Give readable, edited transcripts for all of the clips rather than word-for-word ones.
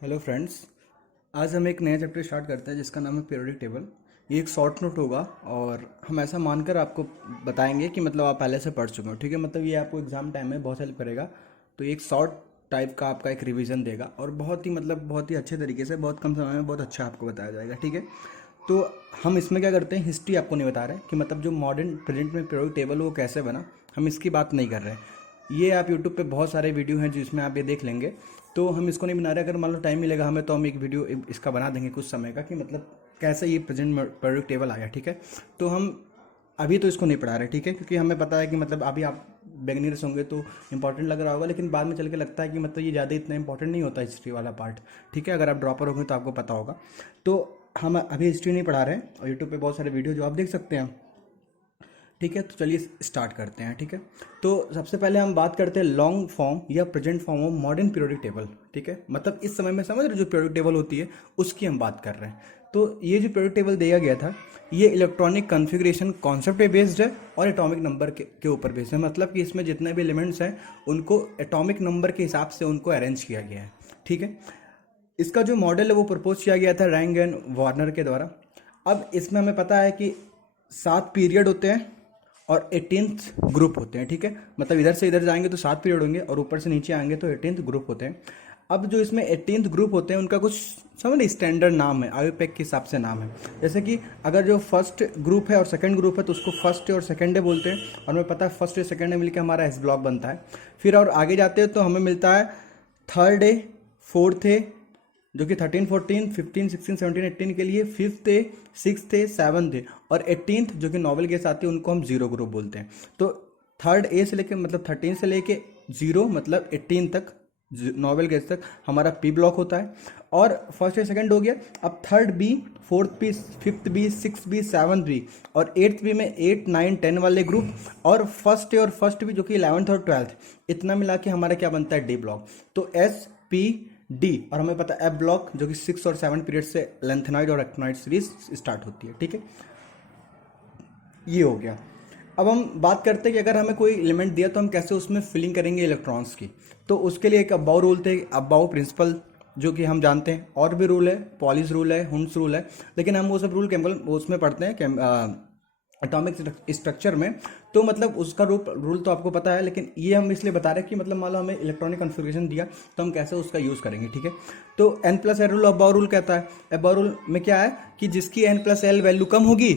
Hello friends. आज हम एक नया चैप्टर स्टार्ट करते हैं जिसका नाम है पीरियोडिक टेबल। ये एक शॉर्ट नोट होगा और हम ऐसा मानकर आपको बताएंगे कि मतलब आप पहले से पढ़ चुके हो। ठीक है, मतलब ये आपको एग्जाम टाइम में बहुत हेल्प करेगा। तो ये एक शॉर्ट टाइप का आपका एक रिवीजन देगा और बहुत ही बहुत ही अच्छे तरीके से बहुत कम समय में बहुत अच्छा आपको बताया जाएगा। ठीक है, तो हम इसमें क्या करते हैं, हिस्ट्री आपको नहीं बता रहे कि मतलब जो मॉडर्न प्रेजेंट में पीरियोडिक टेबल वो कैसे बना, हम इसकी बात नहीं कर रहे हैं। ये आप यूट्यूब पे बहुत सारे वीडियो हैं जिसमें आप ये देख लेंगे, तो हम इसको नहीं बना रहे। अगर मान लो टाइम मिलेगा हमें तो हम एक वीडियो इसका बना देंगे कुछ समय का कि मतलब कैसे ये प्रेजेंट पीरियोडिक टेबल आया। ठीक है, तो हम अभी तो इसको नहीं पढ़ा रहे। ठीक है, क्योंकि हमें पता है कि मतलब अभी आप बिगिनर्स होंगे तो इंपॉर्टेंट लग रहा होगा, लेकिन बाद में चल के लगता है कि मतलब ये ज़्यादा इतना इंपॉर्टेंट नहीं होता हिस्ट्री वाला पार्ट। ठीक है, अगर आप ड्रॉपर होंगे तो आपको पता होगा। तो हम अभी हिस्ट्री नहीं पढ़ा रहे हैं और यूट्यूब पे बहुत सारे वीडियो जो आप देख सकते हैं। ठीक है, तो चलिए स्टार्ट करते हैं। ठीक है, तो सबसे पहले हम बात करते हैं लॉन्ग फॉर्म या present form of modern periodic table. ठीक है, मतलब इस समय में समझ रहे हो जो पीरियोडिक टेबल होती है उसकी हम बात कर रहे हैं। तो ये जो पीरियोडिक टेबल दिया गया था ये इलेक्ट्रॉनिक कॉन्फ़िगरेशन कॉन्सेप्ट पे बेस्ड है और एटॉमिक नंबर के ऊपर बेस्ड है। मतलब कि इसमें जितने भी एलिमेंट्स हैं उनको एटॉमिक नंबर के हिसाब से उनको अरेंज किया गया है। ठीक है, इसका जो मॉडल है वो प्रपोज किया गया था रैंग एंड वार्नर के द्वारा। अब इसमें हमें पता है कि 7 पीरियड होते हैं और 18th ग्रुप होते हैं। ठीक है, मतलब इधर से इधर जाएंगे तो 7 पीरियड होंगे और ऊपर से नीचे आएंगे तो 18th ग्रुप होते हैं। अब जो इसमें 18th ग्रुप होते हैं उनका कुछ समझ स्टैंडर्ड नाम है, आयुपेक के हिसाब से नाम है। जैसे कि अगर जो फर्स्ट ग्रुप है और सेकंड ग्रुप है तो उसको फर्स्ट और सेकंड डे बोलते हैं, और हमें पता है फर्स्ट और सेकंड डे मिलकर हमारा एस ब्लॉक बनता है। फिर और आगे जाते हैं तो हमें मिलता है थर्ड डे, फोर्थ डे जो कि 13 14 15 16 17 18 के लिए, फिफ्थ है, सिक्स है, सेवन्थ है, और 18th जो कि नॉवल गेस आती है उनको हम जीरो ग्रुप बोलते हैं। तो थर्ड ए से लेके मतलब 13 से लेके जीरो मतलब 18 तक नॉवल गेस तक हमारा पी ब्लॉक होता है। और फर्स्ट या सेकंड हो गया। अब third B, fourth B, fifth B, six B, seventh B और एट्थ बी में 8 9 10 वाले ग्रुप, और फर्स्ट ए और फर्स्ट बी जो कि 11th और 12th, इतना मिला के हमारा क्या बनता है डी ब्लॉक। तो एस पी डी, और हमें पता है एफ ब्लॉक जो कि 6 और 7 पीरियड से लेंथेनॉइड और एक्टिनॉइड सीरीज स्टार्ट होती है। ठीक है, ये हो गया। अब हम बात करते हैं कि अगर हमें कोई एलिमेंट दिया तो हम कैसे उसमें फिलिंग करेंगे इलेक्ट्रॉन्स की। तो उसके लिए एक अबाउ रूल थे, अबाउ प्रिंसिपल जो कि हम जानते हैं, और भी रूल है, पॉलिस रूल है, हुंस रूल है, लेकिन हम वो सब रूल केमिकल उसमें पढ़ते हैं एटॉमिक स्ट्रक्चर में। तो मतलब उसका रूल तो आपको पता है, लेकिन ये हम इसलिए बता रहे हैं कि मतलब मान लो हमें इलेक्ट्रॉनिक कॉन्फ़िगरेशन दिया तो हम कैसे उसका यूज़ करेंगे। ठीक है, तो N plus L rule Aufbau rule कहता है, अबाउ रूल में क्या है कि जिसकी एन प्लस एल वैल्यू कम होगी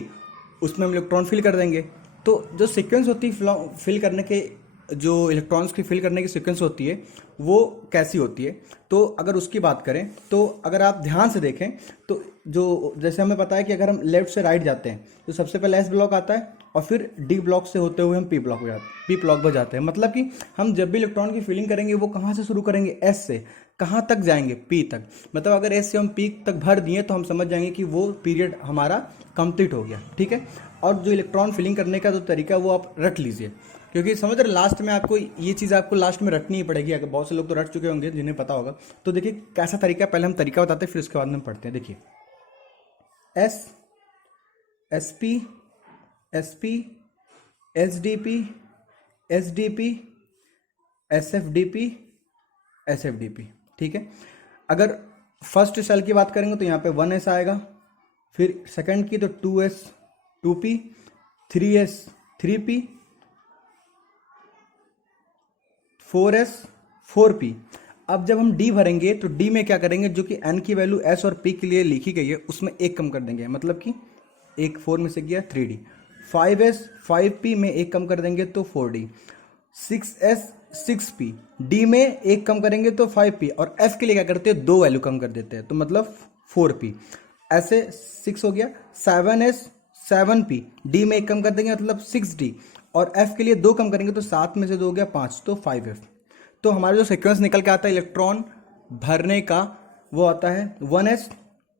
उसमें हम इलेक्ट्रॉन फिल कर देंगे। तो जो सीक्वेंस होती है फिल करने के, जो इलेक्ट्रॉन्स की फिल करने की सीक्वेंस होती है वो कैसी होती है, तो अगर उसकी बात करें तो अगर आप ध्यान से देखें तो जो जैसे हमें पता है कि अगर हम लेफ्ट से राइट जाते हैं तो सबसे पहले एस ब्लॉक आता है और फिर डी ब्लॉक से होते हुए हम पी ब्लॉक पर जाते हैं। मतलब कि हम जब भी इलेक्ट्रॉन की फिलिंग करेंगे वो कहाँ से शुरू करेंगे, एस से कहाँ तक जाएंगे, पी तक। मतलब अगर एस से हम पी तक भर दिए तो हम समझ जाएंगे कि वो पीरियड हमारा कंप्लीट हो गया। ठीक है, और जो इलेक्ट्रॉन फिलिंग करने का जो तरीका है वो आप रट लीजिए, क्योंकि समझ रहे लास्ट में आपको ये चीज़ आपको लास्ट में रटनी ही पड़ेगी। अगर बहुत से लोग तो रट चुके होंगे जिन्हें पता होगा, तो देखिए कैसा तरीका है। पहले हम तरीका बताते हैं फिर उसके बाद में पढ़ते हैं। देखिए S, S P, S P, S D P, S D P, S F D P, S F D P. ठीक है, अगर फर्स्ट सेल की बात करेंगे तो यहाँ पे 1s आएगा, फिर सेकंड की तो 2s 2p, 3s 3p, 4s 4p। अब जब हम d भरेंगे तो d में क्या करेंगे, जो कि n की वैल्यू s और p के लिए लिखी गई है उसमें एक कम कर देंगे, मतलब कि एक 4 में से गया 3d, 5s 5p में एक कम कर देंगे तो 4d, 6s 6p, d में एक कम करेंगे तो 5p, और f के लिए क्या करते हैं 2 वैल्यू कम कर देते हैं तो मतलब 4p, ऐसे 6 हो गया। 7s 7p, d में एक कम कर देंगे मतलब 6d, और f के लिए 2 कम करेंगे तो 7 में से 2 हो गया 5 तो 5f। तो हमारा जो सीक्वेंस निकल के आता है इलेक्ट्रॉन भरने का वो आता है 1s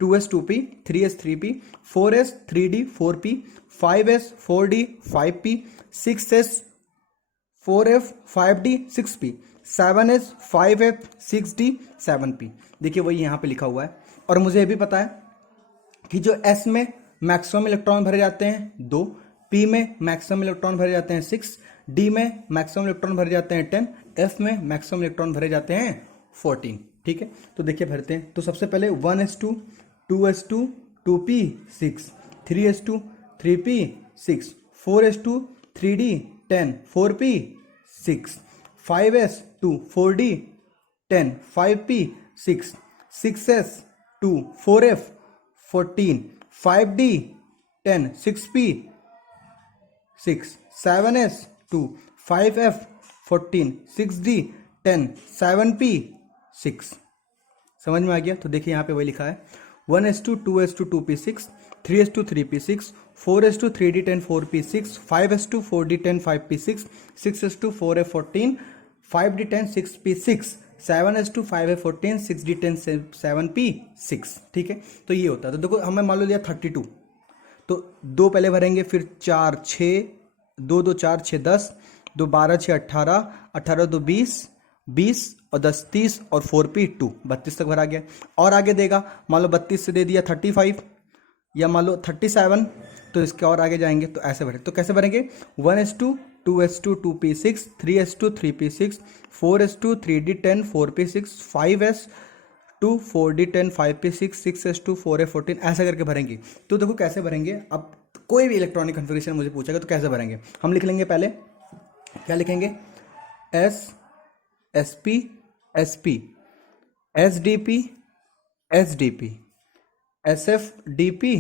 2s 2p, 3s 3p, 4s 3d 4p, 5s 4d 5p, 6s 4f 5d 6p, 7s 5f 6d 7p। देखिए वही यहाँ पे लिखा हुआ है। और मुझे ये भी पता है कि जो s में मैक्सिमम इलेक्ट्रॉन भरे जाते हैं 2, p में मैक्सिमम इलेक्ट्रॉन भरे जाते हैं 6, d में मैक्सिमम इलेक्ट्रॉन भरे जाते हैं 10, f में मैक्सिमम इलेक्ट्रॉन भरे जाते हैं 14। ठीक ठीक है, तो देखिए भरते हैं। तो सबसे पहले 1s2 2s2 2p 6, 3s2 3p 6, 4s2 3d 10 4p 6, 5s2 4d 10 5p 6, 6s2 4f 14, 5d 10 6p 6, 7s2 5f 14, 6d 10 7p 6। समझ में आ गया? तो देखिए यहाँ पे वही लिखा है 1s2 2s2 2p 6, 3s2 3p 6, 4s2 3d 10 4p 6, 5s2 4d 10 5p 6, 6s2 4f 14, 5d 10 6p 6, 7s2 5f 14, 6d 10 7p 6। ठीक है, तो ये होता है। तो देखो हमें मान लो लिया 32, तो दो पहले भरेंगे, फिर 4 6, 2 2 4 6 10, 2 12 6 18, 18 2 20, 20 और 10 30 और 4p 2 32 तक भरा गया। और आगे देगा, मान लो 32 से दे दिया 35 या मान लो 37, तो इसके और आगे जाएंगे तो ऐसे भरें। तो कैसे भरेंगे? 1s2 2s2 2p 6, 3s2 3p 6, 4s2 3d 10 4p 6, 5s2 4d 10 5p 6, 6s2 4f 14, ऐसा करके भरेंगे। तो देखो कैसे भरेंगे। अब कोई भी इलेक्ट्रॉनिक कन्फिगरेशन मुझे पूछेगा तो कैसे भरेंगे, हम लिख लेंगे पहले, क्या लिखेंगे? S S P S P, S D P S D P, S F D P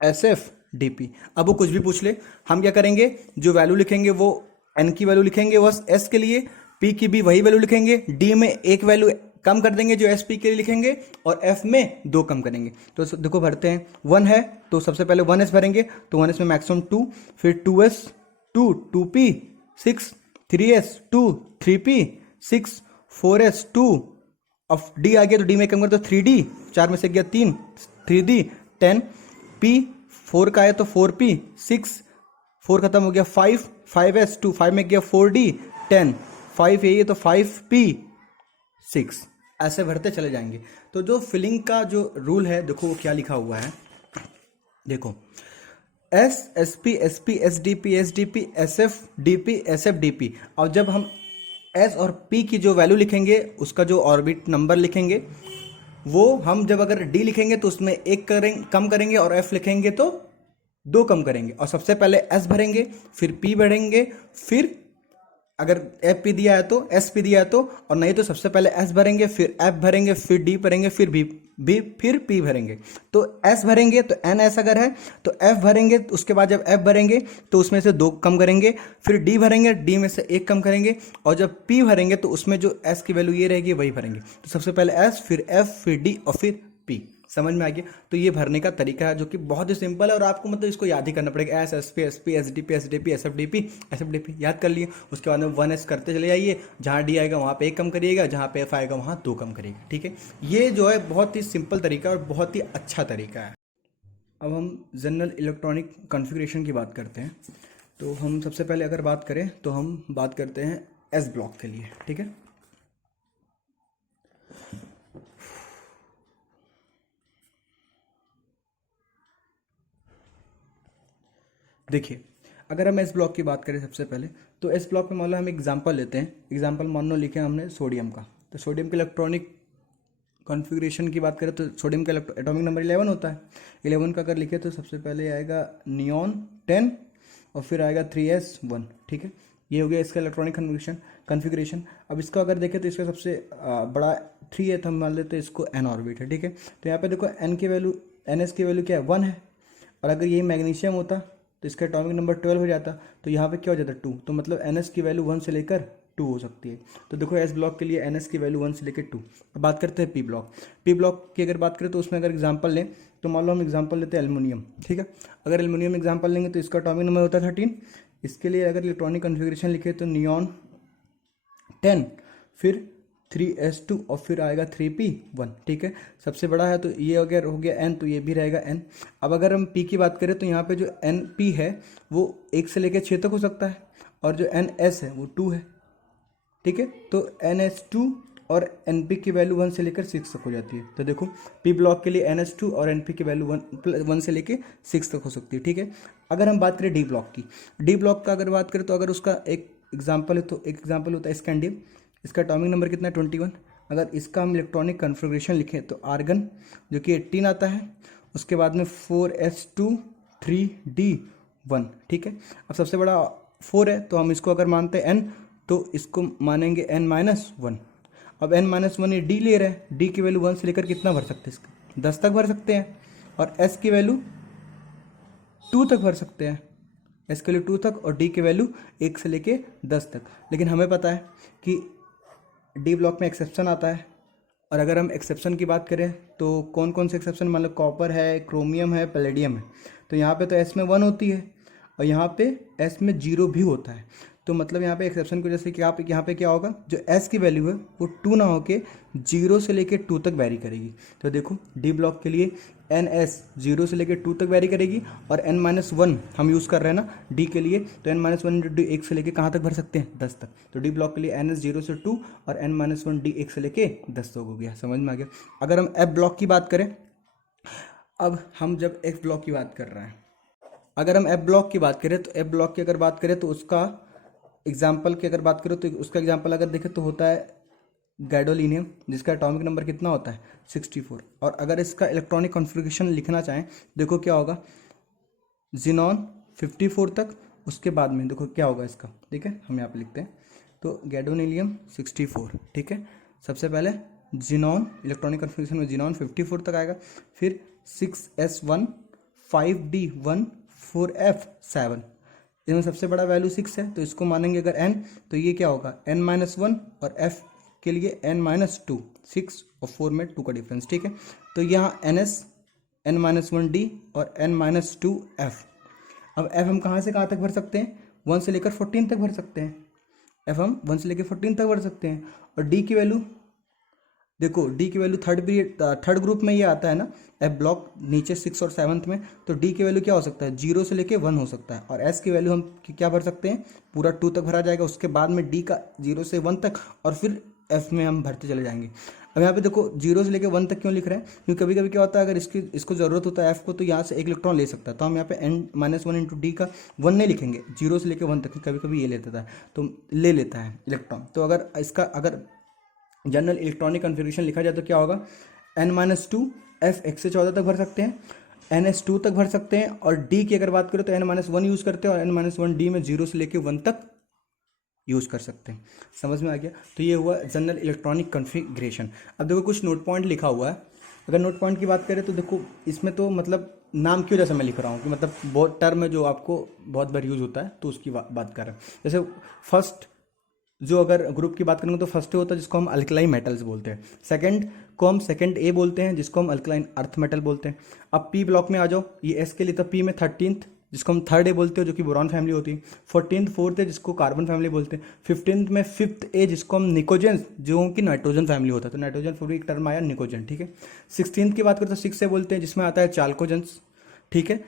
S F D P. अब वो कुछ भी पूछ ले, हम क्या करेंगे? जो वैल्यू लिखेंगे वो एन की वैल्यू लिखेंगे बस एस के लिए, पी की भी वही वैल्यू लिखेंगे, डी में एक वैल्यू कम कर देंगे जो एस पी के लिए लिखेंगे, और एफ में 2 कम करेंगे। तो देखो भरते हैं। 1 है तो सबसे पहले 1s भरेंगे, तो 1s में मैक्सिमम 2, फिर 2s 2 2p 6, 3s 2 3p 6, 4s 2, अब डी आ गया तो डी में कम कर तो 3d, 4 में से गया 3, 3d 10, p 4 का है तो 4p 6, 4 खत्म हो गया 5, 5s 2, 5 में गया 4d 10, 5 यही है तो 5p 6, ऐसे भरते चले जाएंगे। तो जो फिलिंग का जो रूल है देखो वो क्या लिखा हुआ है, देखो S S P S P S D P S D P S F D P S F D P. और जब हम एस और पी की जो वैल्यू लिखेंगे उसका जो ऑर्बिट नंबर लिखेंगे वो हम जब अगर डी लिखेंगे तो उसमें एक कम करेंगे, और एफ लिखेंगे तो 2 कम करेंगे। और सबसे पहले एस भरेंगे, फिर पी भरेंगे, फिर अगर एफ पी दिया है तो एस पी दिया है तो, और नहीं तो सबसे पहले एस भरेंगे, फिर एफ भरेंगे, फिर डी भरेंगे, फिर बी फिर पी भरेंगे। तो एस भरेंगे तो एन एस अगर है तो एफ भरेंगे, उसके बाद जब एफ भरेंगे तो उसमें से 2 कम करेंगे, फिर डी भरेंगे, डी में से 1 कम करेंगे, और जब पी भरेंगे तो उसमें जो एस की वैल्यू ये रहेगी वही भरेंगे। तो सबसे पहले एस, फिर एफ, फिर डी और फिर पी। समझ में आ गया? तो ये भरने का तरीका है जो कि बहुत ही सिंपल है, और आपको मतलब इसको याद ही करना पड़ेगा। S S P S D P S D P S F D P S F D P याद कर लिए। उसके बाद में 1s करते चले जाइए, जहाँ डी आएगा वहाँ पे 1 कम करिएगा, जहाँ पे एफ आएगा वहाँ 2 कम करिएगा। ठीक है, ये जो है बहुत ही सिंपल तरीका और बहुत ही अच्छा तरीका है। अब हम जनरल इलेक्ट्रॉनिक कॉन्फ़िगरेशन की बात करते हैं। तो हम सबसे पहले अगर बात करें तो हम बात करते हैं एस ब्लॉक के लिए। ठीक है, देखिए अगर हम एस ब्लॉक की बात करें सबसे पहले, तो एस ब्लॉक में मान लो हम एग्जांपल लेते हैं। एग्जांपल मान लो लिखे हमने सोडियम का, तो सोडियम के इलेक्ट्रॉनिक कॉन्फ़िगरेशन की बात करें तो सोडियम का एटॉमिक नंबर 11 होता है। 11 का अगर लिखे तो सबसे पहले आएगा नियॉन 10 और फिर आएगा 3s1। ठीक है, ये हो गया इसका इलेक्ट्रॉनिक कॉन्फ़िगरेशन। अब इसका अगर देखें तो इसका सबसे बड़ा 3 है, तो हम मान लेते हैं इसको एन ऑर्बिट है। ठीक है, तो यहाँ पे देखो एन की वैल्यू, एन एस की वैल्यू क्या है? 1 है। और अगर यही मैग्नीशियम होता तो इसका एटॉमिक नंबर 12 हो जाता, तो यहाँ पे क्या हो जाता? 2। तो मतलब एन एस की वैल्यू 1 से लेकर 2 हो सकती है। तो देखो एस ब्लॉक के लिए एन एस की वैल्यू 1 से लेकर 2। अब बात करते हैं पी ब्लॉक। पी ब्लॉक की अगर बात करें तो उसमें अगर एग्जांपल लें तो मान लो हम एग्जांपल लेते हैं एल्युमिनियम। ठीक है, अगर एल्युमिनियम एग्जांपल लेंगे तो इसका एटॉमिक नंबर होता है 13। इसके लिए अगर इलेक्ट्रॉनिक कॉन्फ़िगरेशन लिखे तो नियॉन 10, फिर 3s2 और फिर आएगा 3p1। ठीक है, सबसे बड़ा है तो ये अगर हो गया n तो ये भी रहेगा n। अब अगर हम p की बात करें तो यहाँ पे जो np है वो 1 से लेकर 6 तक हो सकता है, और जो ns है वो 2 है। ठीक है, तो ns2 और np की वैल्यू 1 से लेकर 6 तक हो जाती है। तो देखो p ब्लॉक के लिए ns2 और np की वैल्यू 1 से लेकर 6 तक हो सकती है। ठीक है, अगर हम बात करें डी ब्लॉक की, डी ब्लॉक का अगर बात करें तो अगर उसका एक एग्जाम्पल है तो एक एग्जाम्पल होता है स्कैंडियम। इसका एटॉमिक नंबर कितना है? 21। अगर इसका हम इलेक्ट्रॉनिक कन्फिग्रेशन लिखें तो आर्गन जो कि 18 आता है, उसके बाद में 4s2 3d1, ठीक है। अब सबसे बड़ा 4 है तो हम इसको अगर मानते हैं n तो इसको मानेंगे n-1। अब n-1 ये d ले रहे हैं, d की वैल्यू 1 से लेकर कितना भर सकते हैं, इसका 10 तक भर सकते हैं, और s की वैल्यू 2 तक भर सकते हैं, s की वैल्यू 2 तक और d की वैल्यू 1 से लेके 10 तक। लेकिन हमें पता है कि डी ब्लॉक में एक्सेप्शन आता है, और अगर हम एक्सेप्शन की बात करें तो कौन कौन से एक्सेप्शन, मतलब कॉपर है, क्रोमियम है, पैलेडियम है। तो यहाँ पे तो एस में 1 होती है और यहाँ पे एस में 0 भी होता है। तो मतलब यहाँ पे एक्सेप्शन की वजह से क्या यहाँ पे क्या होगा, जो एस की वैल्यू है वो 2 ना होके 0 से लेके 2 तक वैरी करेगी। तो देखो डी ब्लॉक के लिए एन एस 0 से लेके 2 तक वैरी करेगी, और n-1 हम यूज़ कर रहे हैं ना डी के लिए, तो n-1 डी 1 से लेके कहाँ तक भर सकते हैं, 10 तक। तो डी ब्लॉक के लिए एन एस 0 से 2 और n-1 डी 1 से लेके 10 तक हो गया। समझ में आ गया। अगर हम एफ ब्लॉक की बात करें, अब हम जब एफ ब्लॉक की बात कर रहे हैं, अगर हम एफ ब्लॉक की बात करें तो एफ ब्लॉक की अगर बात करें तो उसका एग्जाम्पल की अगर बात करें तो उसका एग्जाम्पल अगर देखें तो होता है गैडोलिनियम, जिसका एटॉमिक नंबर कितना होता है 64। और अगर इसका इलेक्ट्रॉनिक कॉन्फ़िगरेशन लिखना चाहें, देखो क्या होगा, जिनॉन 54 तक, उसके बाद में देखो क्या होगा इसका, ठीक है, हम यहाँ पे लिखते हैं। तो गैडोनिलियम 64, ठीक है, सबसे पहले जिनॉन, इलेक्ट्रॉनिक कॉन्फ़िगरेशन में जिनॉन 54 तक आएगा, फिर 6s1 5d1 4f7, इसमें सबसे बड़ा वैल्यू 6 है तो इसको मानेंगे अगर n, तो ये क्या होगा n-1 और f के लिए n-2, 6 और 4 में 2 का डिफरेंस, ठीक है। तो यहाँ ns n-1d और n-2f। अब f हम कहाँ से कहाँ तक भर सकते हैं, 1 से लेकर 14 तक भर सकते हैं, f हम 1 से लेकर 14 तक भर सकते हैं। और d की वैल्यू देखो, डी की वैल्यू थर्ड ग्रुप में ये आता है ना एफ ब्लॉक, नीचे 6 और 7th में, तो डी की वैल्यू क्या हो सकता है, 0 से लेके 1 हो सकता है। और एस की वैल्यू हम क्या भर सकते हैं, पूरा 2 तक भरा जाएगा, उसके बाद में डी का 0 से 1 तक, और फिर एफ में हम भरते चले जाएंगे। अब यहाँ पे देखो 0 से लेके 1 तक क्यों लिख रहे हैं, क्योंकि कभी कभी क्या होता है, अगर इसको ज़रूरत होता है एफ को, तो यहाँ से एक इलेक्ट्रॉन ले सकता है, तो हम यहाँ पे n-1 इंटू डी का 1 नहीं लिखेंगे, 0 से लेके 1 तक, कभी कभी ये लेता है तो ले लेता है इलेक्ट्रॉन। तो अगर इसका अगर जनरल इलेक्ट्रॉनिक कॉन्फ़िगरेशन लिखा जाए तो क्या होगा, n-2 f 1 से 14 तक भर सकते हैं, ns2 तक भर सकते हैं, और d की अगर बात करें तो n-1 यूज़ करते हैं, और n-1 d में 0 से लेके 1 तक यूज़ कर सकते हैं। समझ में आ गया। तो ये हुआ जनरल इलेक्ट्रॉनिक कॉन्फ़िगरेशन। अब देखो कुछ नोट पॉइंट लिखा हुआ है, अगर नोट पॉइंट की बात करें तो देखो इसमें तो मतलब नाम की वजह से मैं लिख रहा हूँ कि मतलब बहुत टर्म है जो आपको बहुत बार यूज़ होता है, तो उसकी बात कर रहे हैं। जैसे फर्स्ट जो अगर ग्रुप की बात करेंगे तो फर्स्ट होता है जिसको हम अल्कलाइन मेटल्स बोलते हैं, सेकंड को हम सेकंड ए बोलते हैं जिसको हम अल्कलाइन अर्थ मेटल बोलते हैं। अब पी ब्लॉक में आ जाओ, ये एस के लिए, तो पी में 13th जिसको हम थर्ड ए बोलते हैं जो कि बोरॉन फैमिली होती है, 14th फोर्थ है जिसको कार्बन फैमिली बोलते हैं, 15th में 5th ए जिसको हम निकोजन जो कि नाइट्रोजन फैमिली होता है, तो नाइट्रोजन फिर एक टर्म आया निकोजन, ठीक है। 16th की बात करें तो 6 ए बोलते हैं जिसमें आता है चाल्कोजन्स, ठीक है,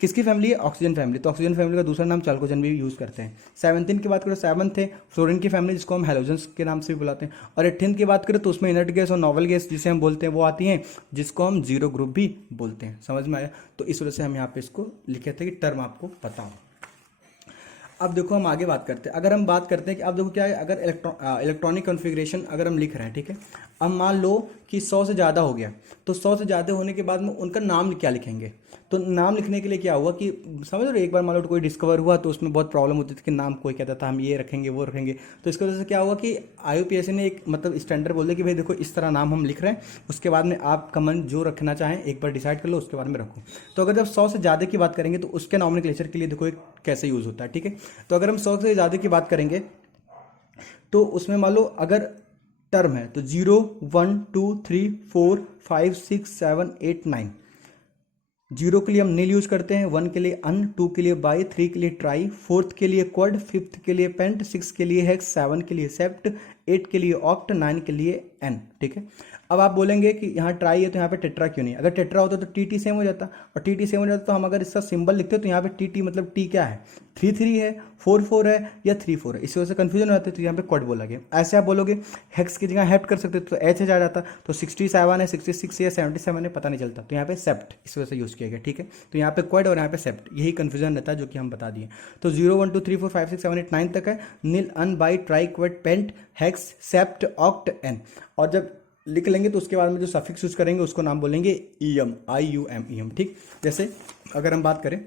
किसकी फैमिली है, ऑक्सीजन फैमिली, तो ऑक्सीजन फैमिली का दूसरा नाम चाल्कोजन भी यूज़ करते हैं। 17th की बात करें 7th थे फ्लोरीन की फैमिली जिसको हम हेलोजन्स के नाम से भी बुलाते हैं। और 18th की बात करें तो उसमें इनर्ट गैस और नॉवल गैस जिसे हम बोलते हैं वो आती हैं, जिसको हम जीरो ग्रुप भी बोलते हैं। समझ में आया। तो इस वजह से हम यहाँ पे इसको लिखे थे कि टर्म आपको पता हो। अब देखो हम आगे बात करते हैं, अगर हम बात करते हैं कि अब देखो क्या है, अगर इलेक्ट्रॉनिक कॉन्फ़िगरेशन अगर हम लिख रहे हैं, ठीक है, अब मान लो कि 100 से ज़्यादा हो गया, तो 100 से ज़्यादा होने के बाद में उनका नाम क्या लिखेंगे। तो नाम लिखने के लिए क्या हुआ कि समझ लो एक बार मान लो कोई डिस्कवर हुआ तो उसमें बहुत प्रॉब्लम होती थी कि नाम कोई कहता था हम ये रखेंगे वो रखेंगे, तो इसकी वजह से क्या हुआ कि IUPAC ने एक मतलब स्टैंडर्ड बोल दिया कि भाई देखो इस तरह नाम हम लिख रहे हैं, उसके बाद में आप कमेंट जो रखना चाहें एक बार डिसाइड कर लो, उसके बाद में रखो। तो अगर जब 100 से ज़्यादा की बात करेंगे तो उसके नॉमेनक्लेचर के लिए देखो एक कैसे यूज़ होता है, ठीक है। तो अगर हम 100 से ज़्यादा की बात करेंगे तो उसमें मान लो अगर टर्म है तो 0 1 2 3 4 5 6 7 8 9, 0 के लिए हम नील यूज करते हैं, 1 के लिए अन, 2 के लिए बाई, 3 के लिए ट्राई, 4th के लिए क्वाड, 5th के लिए पेंट, 6 के लिए हेक्स, 7 के लिए सेप्ट, 8 के लिए ऑक्ट, 9 के लिए एन, ठीक है। अब आप बोलेंगे कि यहाँ ट्राई है तो यहाँ पे टेट्रा क्यों नहीं, अगर टेट्रा होता तो टी टी सेम हो जाता, और टी टी सेम हो जाता तो हम अगर इसका सिंबल लिखते तो यहाँ पे टी टी मतलब टी क्या है, 3 3 है, 4 4 है या 3 4 है, इसी वजह से कन्फ्यूजन हो जाती है, तो यहाँ पे क्वाड बोला गया। ऐसे आप बोलोगे हेक्स की जगह हेप्ट कर सकते तो एच एच आ जाता, तो 67 है, 66 है, 77 है, पता नहीं चलता, तो यहाँ पे सेप्ट इस वजह से यूज़ किया गया। ठीक है, तो यहाँ पे क्वाड और यहाँ पे सेप्ट, यही कन्फ्यूजन रहता है जो कि हम बता दिए। तो 0 1 2 3 4 5 6 7 8 9 तक है, nil un bi tri quad pent hex sept oct enn, और जब लिख लेंगे तो उसके बाद में जो सफिक्स यूज करेंगे उसको नाम बोलेंगे ईएम, IUM ईएम। ठीक, जैसे अगर हम बात करें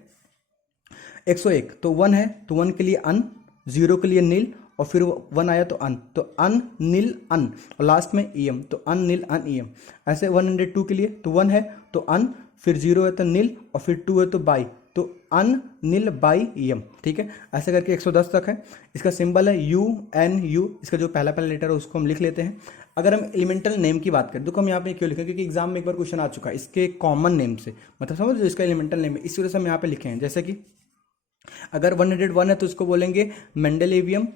101 तो 1 है तो 1 के लिए अन, 0 के लिए नील, और फिर 1 आया तो अन नील अन, और लास्ट में ईएम तो अन नील अन ईएम। ऐसे 102 के लिए तो 1 है तो अन, फिर 0 है तो नील, और फिर 2 है तो बाई, तो अन नील बाई ईएम। ठीक है, ऐसे करके 110 तक है। इसका सिंबल है UNU, इसका जो पहला लेटर है उसको हम लिख लेते हैं। अगर हम एलिमेंटल नेम की बात करें, देखो हम यहाँ पे क्यों लिखे, क्योंकि एग्जाम में एक बार क्वेश्चन आ चुका है इसके कॉमन नेम से, मतलब समझ लो इसका एलिमेंटल नेम है, इस वजह से हम यहाँ पे लिखे हैं। जैसे कि अगर 101 है तो इसको बोलेंगे मेंडेलेवियम,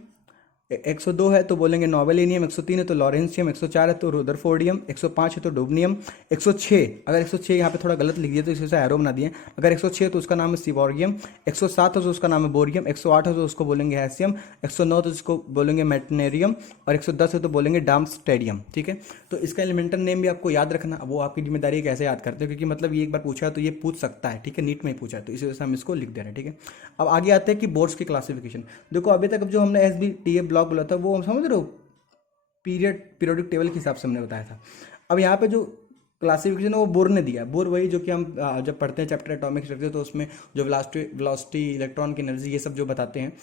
102 है तो बोलेंगे नोवेलिनियम, 103 है तो लॉरेंसियम, 104 है तो रुदरफोर्डियम, 105 है तो डोबनियम, 106 अगर 106 यहाँ पे थोड़ा गलत लिख दिया तो इस वजह से एरो बना दिए, अगर 106 है तो उसका नाम है सिवॉर्गियम, 107 है तो उसका नाम है बोरियम, 108 है तो उसको बोलेंगे हैसियम, 109 तो उसको बोलेंगे मेटनेरियम, और 110 है तो बोलेंगे डाम्स्टेडियम। ठीक है, तो इसका एलिमेंटल नेम भी आपको याद रखना, वो आपकी जिम्मेदारी है कैसे याद करते हो, क्योंकि मतलब ये एक बार पूछा है तो ये पूछ सकता है। ठीक है, नीट में ही पूछा है तो इसी वजह से हम इसको लिख दे रहे हैं। ठीक है, अब आगे आते हैं कि बोर्ड्स की क्लासिफिकेशन। देखो अभी तक जो हमने SBTA ब्लॉक बोला था वो हम समझ रहे हो पीरियोडिक टेबल के हिसाब से हमने बताया था। अब यहाँ पे जो क्लासिफिकेशन है वो बोर ने दिया है। बोर वही जो कि हम जब पढ़ते हैं चैप्टर एटॉमिक स्ट्रक्चर तो उसमें जो वेलोसिटी इलेक्ट्रॉन की एनर्जी ये सब जो बताते हैं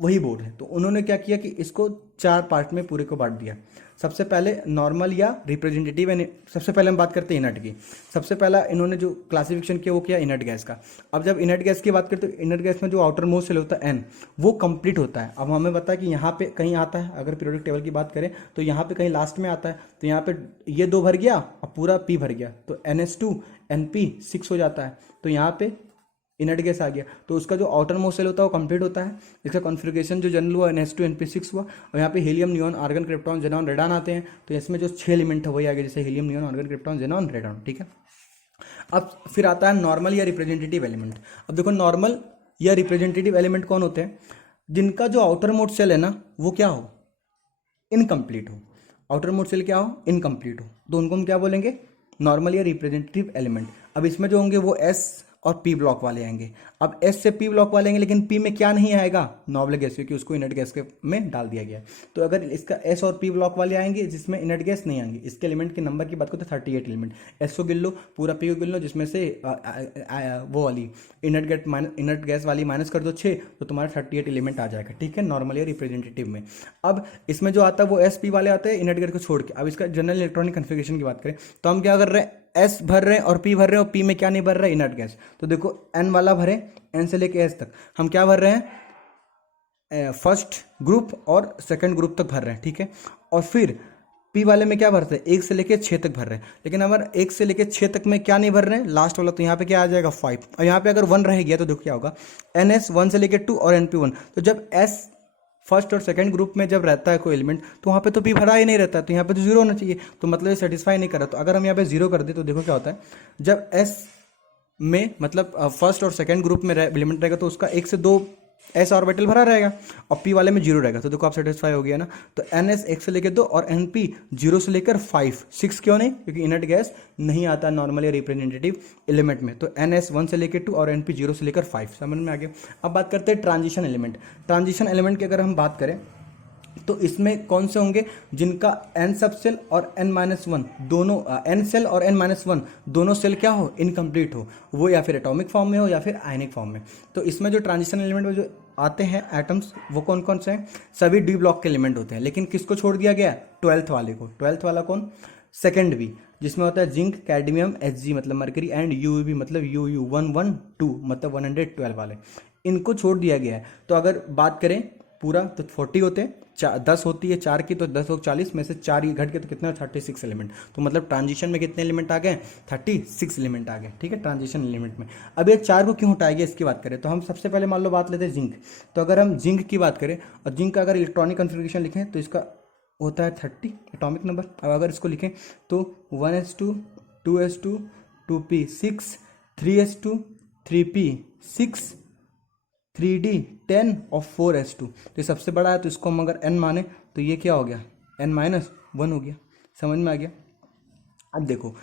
वही बोर्ड है। तो उन्होंने क्या किया कि इसको 4 पार्ट में पूरे को बांट दिया। सबसे पहले नॉर्मल या रिप्रेजेंटेटिव, सबसे पहले हम बात करते हैं इनर्ट की। सबसे पहला इन्होंने जो क्लासिफिकेशन किया वो किया इनर्ट गैस का। अब जब इनर्ट गैस की बात करते तो इनर्ट गैस में जो आउटर मोस्ट सेल होता है N वो कंप्लीट होता है। अब हमें पता है कि यहाँ पे कहीं आता है, अगर पीरियोडिक टेबल की बात करें तो यहाँ पे कहीं लास्ट में आता है, तो यहाँ पे ये 2 भर गया और पूरा P भर गया तो NH2 NP 6 हो जाता है, तो यहाँ पे इनर्ट गैस आ गया। तो उसका जो आउटर मोस्ट सेल होता है वो कंप्लीट होता है। इसका कॉन्फ़िगरेशन जो जनरल हुआ NH2 NP6 हुआ, और यहाँ पे helium neon argon krypton xenon radon आते हैं। तो इसमें जो 6 एलिमेंट है वही आ गया, जैसे helium neon argon krypton xenon radon. ठीक है, अब फिर आता है नॉर्मल या रिप्रेजेंटेटिव एलिमेंट। अब देखो नॉर्मल या रिप्रेजेंटेटिव एलिमेंट कौन होते हैं, जिनका जो आउटर मोस्ट सेल है ना वो क्या हो, इनकम्प्लीट हो। आउटर मोस्ट सेल क्या हो, इनकम्प्लीट हो, तो उनको हम क्या बोलेंगे, नॉर्मल या रिप्रेजेंटेटिव एलिमेंट। अब इसमें जो होंगे वो S और P ब्लॉक वाले आएंगे। अब S से P ब्लॉक वाले आएंगे, लेकिन P में क्या नहीं आएगा, नोबल गैस, क्योंकि उसको इनर्ट गैस के में डाल दिया गया है। तो अगर इसका S और P ब्लॉक वाले आएंगे जिसमें इनर्ट गैस नहीं आएंगे, इसके एलिमेंट के नंबर की बात करते हैं 38 एलिमेंट। S को गिन लो, पूरा P को गिन लो, जिसमें से वो वाली इनर्ट गैस वाली माइनस कर दो 6, तो तुम्हारा 38 एलिमेंट आ जाएगा। ठीक है, नॉर्मल या रिप्रेजेंटेटिव में। अब इसमें जो आता है वो S P वाले आते हैं इनर्ट गैस को छोड़ के। अब इसका जनरल इलेक्ट्रॉनिक कन्फिगरेशन की बात करें तो हम क्या कर रहे हैं, S भर रहे हैं और P भर रहे हैं, और P में क्या नहीं भर रहा है, इनर्ट गैस। तो देखो N वाला भरे, N से लेके S तक हम क्या भर रहे हैं, फर्स्ट ग्रुप और सेकंड ग्रुप तक भर रहे हैं। ठीक है, और फिर P वाले में क्या भरते हैं, 1 से लेके 6 तक भर रहे हैं। लेकिन अगर 1 से लेके 6 तक में क्या नहीं भर रहे हैं, लास्ट वाला, तो यहाँ पे क्या आ जाएगा 5, और यहाँ पे अगर 1 रह गया तो देखो क्या होगा, NS 1 से लेके 2 और NP 1। तो जब S फर्स्ट और सेकंड ग्रुप में जब रहता है कोई एलिमेंट तो वहाँ पे तो P भरा ही नहीं रहता, तो यहाँ पे तो 0 होना चाहिए, तो मतलब ये सेटिस्फाई नहीं कर रहा। तो अगर हम यहाँ पे 0 कर दे तो देखो क्या होता है, जब S में मतलब फर्स्ट और सेकंड ग्रुप में एलिमेंट रहेगा तो उसका 1 से 2 S ऑर्बिटल भरा रहेगा और P वाले में 0 रहेगा, तो देखो आप सेटिस्फाई हो गया ना। तो NS 1 से लेकर 2 और NP 0 से लेकर 5, 6 क्यों नहीं, क्योंकि इनर्ट गैस नहीं आता नॉर्मल या रिप्रेजेंटेटिव एलिमेंट में। तो NS 1 से लेकर 2 और NP 0 से लेकर 5, समझ में आ गया। अब बात करते हैं ट्रांजिशन एलिमेंट। ट्रांजिशन एलिमेंट की अगर हम बात करें तो इसमें कौन से होंगे, जिनका n सब सेल और n-1 दोनों, n सेल और n-1 दोनों सेल क्या हो, इनकम्प्लीट हो, वो या फिर एटॉमिक फॉर्म में हो या फिर आयनिक फॉर्म में। तो इसमें जो ट्रांजिशन एलिमेंट में जो आते हैं एटम्स वो कौन कौन से हैं, सभी डी ब्लॉक के एलिमेंट होते हैं। लेकिन किसको छोड़ दिया गया, 12th वाले को। 12th वाला कौन, सेकेंड वी, जिसमें होता है जिंक, कैडमियम, Hg मतलब मरकरी, एंड यूवी मतलब यूयू 112 मतलब 112 वाले, इनको छोड़ दिया गया है। तो अगर बात करें पूरा तो 40 होते हैं, 10 होती है 4 की, तो 10 और 40 में से 4 ही घट के तो कितना, 36 एलिमेंट। तो मतलब ट्रांजिशन में कितने एलिमेंट आ गए, 36 एलिमेंट आ गए। ठीक है, ट्रांजिशन एलिमेंट में। अब ये 4 को क्यों हटाया गया इसकी बात करें तो हम सबसे पहले मान लो बात लेते हैं जिंक। तो अगर हम जिंक की बात करें और जिंक का अगर इलेक्ट्रॉनिक कन्फिग्रेशन लिखें तो इसका होता है 30 एटॉमिक नंबर। अब अगर इसको लिखें तो 1s2 2s2 2p6 3s2 3p 6 3d 10 और 4s2। तो ये सबसे बड़ा है, तो इसको हम अगर n माने तो ये क्या हो गया, n-1 हो गया। समझ में आ गया। अब देखो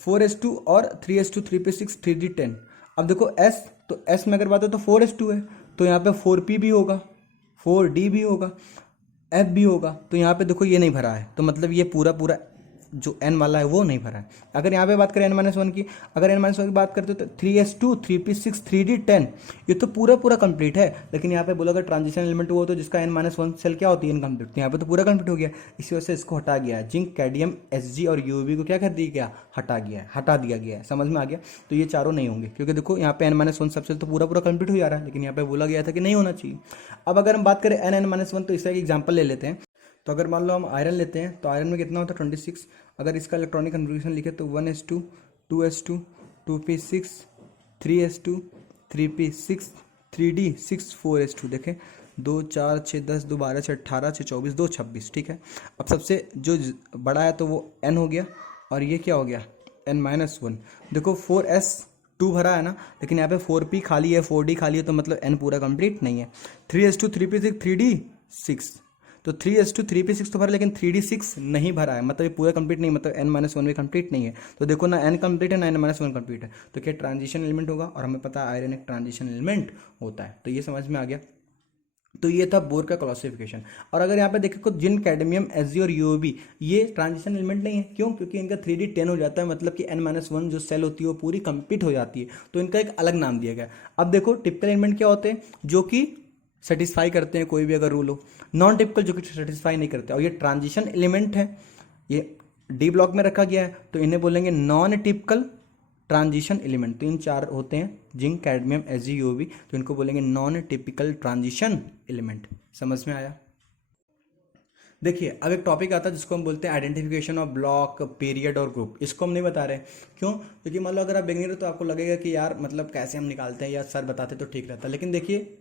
4s2 और 3s2 3p6 3d 10। अब देखो s, तो s में अगर बात हो तो 4s2 है, तो यहाँ पे 4p भी होगा, 4d भी होगा, f भी होगा। तो यहाँ पे देखो ये नहीं भरा है, तो मतलब ये पूरा पूरा जो n वाला है वो नहीं भरा है। अगर यहाँ पे बात करें n-1 की, अगर n-1 की बात करते हो तो 3s2 3p6 3d 10, ये तो पूरा पूरा कंप्लीट है। लेकिन यहाँ पे बोला अगर ट्रांजिशन एलिमेंट वो तो जिसका n-1 सेल क्या होती है, इनकम्प्लीट। तो यहाँ पे तो पूरा कंप्लीट हो गया, इसी वजह से इसको हटा गया है। जिंक, कैडमियम, Hg और यूवी को क्या कर दिया गया, हटा दिया गया है। समझ में आ गया। तो ये चारों नहीं होंगे, क्योंकि देखो यहाँ पे n-1 सबसे तो पूरा पूरा कंप्लीट हो जा रहा है, लेकिन यहाँ पे बोला गया था कि नहीं होना चाहिए। अब अगर हम बात करें n-1, तो इसका एक एग्जाम्पल ले लेते हैं। तो अगर मान लो हम आयरन लेते हैं, तो आयरन में कितना होता है 26। अगर इसका इलेक्ट्रॉनिक कन्फिग्रेशन लिखे तो 1s2 2s2 2p6 3s2 3p6 3d 6 4s2। देखें 2 4 6 10 2 12 6 18 6 24 2 26। ठीक है। अब सबसे जो बड़ा है तो वो n हो गया, और ये क्या हो गया n-1। देखो 4s2 भरा है ना, लेकिन यहाँ पे 4p खाली है, 4d खाली है, तो मतलब n पूरा कंप्लीट नहीं है। 3s2 3p6 3d 6, तो 3s2 3p6 तो भरा, लेकिन 3d6 नहीं भरा है, मतलब ये पूरा कंप्लीट नहीं, मतलब n-1 भी कंप्लीट नहीं है। तो देखो ना n कंप्लीट है ना n-1 कंप्लीट है, तो क्या ट्रांजिशन एलिमेंट होगा, और हमें पता है आयरन एक ट्रांजिशन एलिमेंट होता है। तो ये समझ में आ गया। तो ये था बोर का क्लासिफिकेशन। और अगर यहाँ पे देखें तो जिंक, कैडमियम, Hg और यूओबी ये ट्रांजिशन एलिमेंट नहीं है। क्यों? क्योंकि इनका 3d 10 हो जाता है, मतलब कि n-1 जो सेल होती है वो पूरी कंप्लीट हो जाती है, तो इनका एक अलग नाम दिया गया। अब देखो टिपिकल एलिमेंट क्या होते हैं, जो कि सेटिस्फाई करते हैं कोई भी अगर रूल हो। नॉन टिपिकल जो कि सेटिस्फाई नहीं करते, और ये ट्रांजिशन एलिमेंट है, ये डी ब्लॉक में रखा गया है, तो इन्हें बोलेंगे नॉन टिपिकल ट्रांजिशन एलिमेंट। तो इन चार होते हैं, जिंक, कैडमियम, Hg, यूवी, तो इनको बोलेंगे नॉन टिपिकल ट्रांजिशन एलिमेंट। समझ में आया। देखिए अब एक टॉपिक आता है जिसको हम बोलते हैं आइडेंटिफिकेशन ऑफ ब्लॉक, पीरियड और ग्रुप। इसको हम नहीं बता रहे। क्यों? क्योंकि मान लो अगर आप बिगिनर हो तो आपको लगेगा कि यार मतलब कैसे हम निकालते हैं, या सर बताते तो ठीक रहता। लेकिन देखिए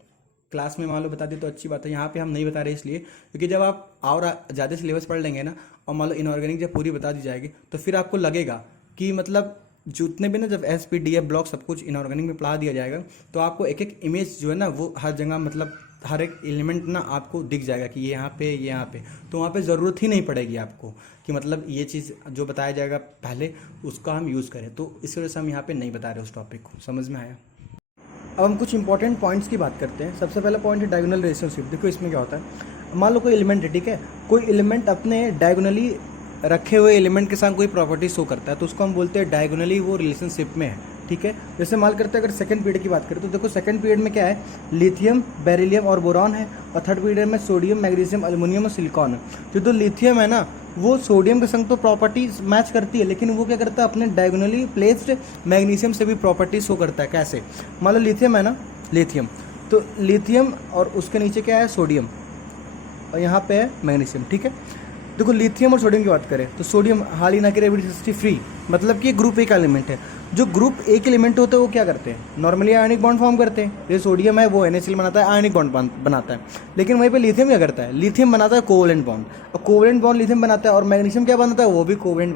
क्लास में मान लो बता दी तो अच्छी बात है, यहाँ पे हम नहीं बता रहे इसलिए क्योंकि जब आप और ज़्यादा सिलेबस पढ़ लेंगे ना, और मान लो इनऑर्गेनिक जब पूरी बता दी जाएगी, तो फिर आपको लगेगा कि मतलब जितने भी ना, जब SPDF ब्लॉक सब कुछ इनऑर्गेनिक में पढ़ा दिया जाएगा, तो आपको एक एक इमेज जो है ना वो हर जगह, मतलब हर एक एलिमेंट ना आपको दिख जाएगा कि ये यहाँ पे, ये यहाँ पे। तो वहाँ पे ज़रूरत ही नहीं पड़ेगी आपको कि मतलब ये चीज़ जो बताया जाएगा पहले उसका हम यूज़ करें। तो इस वजह से हम यहाँ पे नहीं बता रहे उस टॉपिक को। समझ में आया। अब हम कुछ इंपॉर्टेंट पॉइंट्स की बात करते हैं। सबसे पहला पॉइंट है डायगोनल रिलेशनशिप। देखो इसमें क्या होता है, मान लो कोई एलिमेंट है, ठीक है, कोई एलिमेंट अपने डायगोनली रखे हुए एलिमेंट के साथ कोई प्रॉपर्टी शो करता है, तो उसको हम बोलते हैं डायगोनली वो रिलेशनशिप में है। ठीक है। जैसे मान करते हैं अगर सेकंड पीरियड की बात करें, तो देखो सेकंड पीरियड में क्या है, लिथियम, बेरिलियम और बोरॉन है, और थर्ड पीरियड में सोडियम, मैग्नीशियम, एल्युमिनियम और सिलिकॉन है। तो लिथियम है ना, वो सोडियम के संग तो प्रॉपर्टीज मैच करती है, लेकिन वो क्या करता है अपने डायगोनली प्लेस्ड मैग्नीशियम से भी प्रॉपर्टी शो करता है। कैसे? मान लो लिथियम है ना, लिथियम, तो लिथियम और उसके नीचे क्या है, सोडियम, और यहाँ पे है मैग्नीशियम। ठीक है। देखो लिथियम और सोडियम की बात करें तो सोडियम हाल ही ना के रेडियोसिटी फ्री, मतलब कि ग्रुप ए का एलिमेंट है। जो ग्रुप ए के एलिमेंट होते हैं वो क्या करते हैं, नॉर्मली आयनिक बॉन्ड फॉर्म करते हैं। जैसे सोडियम है वो NaCl बनाता है, आयनिक बॉन्ड बनाता है। लेकिन वहीं पे लिथियम क्या करता है, लिथियम बनाता है कोवलेंट बॉन्ड, और कोवलेंट बॉन्ड लिथियम बनाता है। और मैग्नीशियम क्या बनाता है, वो भी कोवलेंट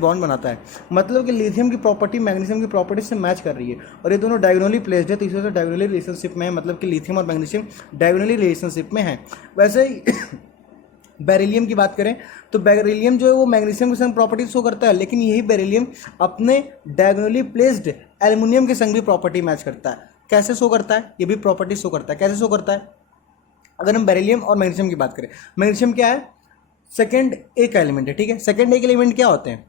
बॉन्ड बनाता है। मतलब कि लिथियम की प्रॉपर्टी मैग्नीशियम की प्रॉपर्टी से मैच कर रही है, और ये दोनों डायगोनली प्लेस्ड है, तो इस वजह से डायगोनली रिलेशनशिप में है। मतलब कि लिथियम और मैग्नीशियम डायगोनली रिलेशनशिप में है। वैसे ही बेरिलियम की बात करें तो बेरिलियम जो है वो मैग्नीशियम के संग प्रॉपर्टी शो करता है, लेकिन यही बेरिलियम अपने डायगोनली प्लेस्ड एल्युमिनियम के संग भी प्रॉपर्टी मैच करता है। कैसे शो करता है, ये भी प्रॉपर्टी शो करता है। कैसे शो करता है, अगर हम बेरिलियम और मैग्नीशियम की बात करें, मैग्नीशियम क्या है, सेकेंड ए का एलिमेंट है। ठीक है। सेकेंड ए के एलिमेंट क्या होते हैं,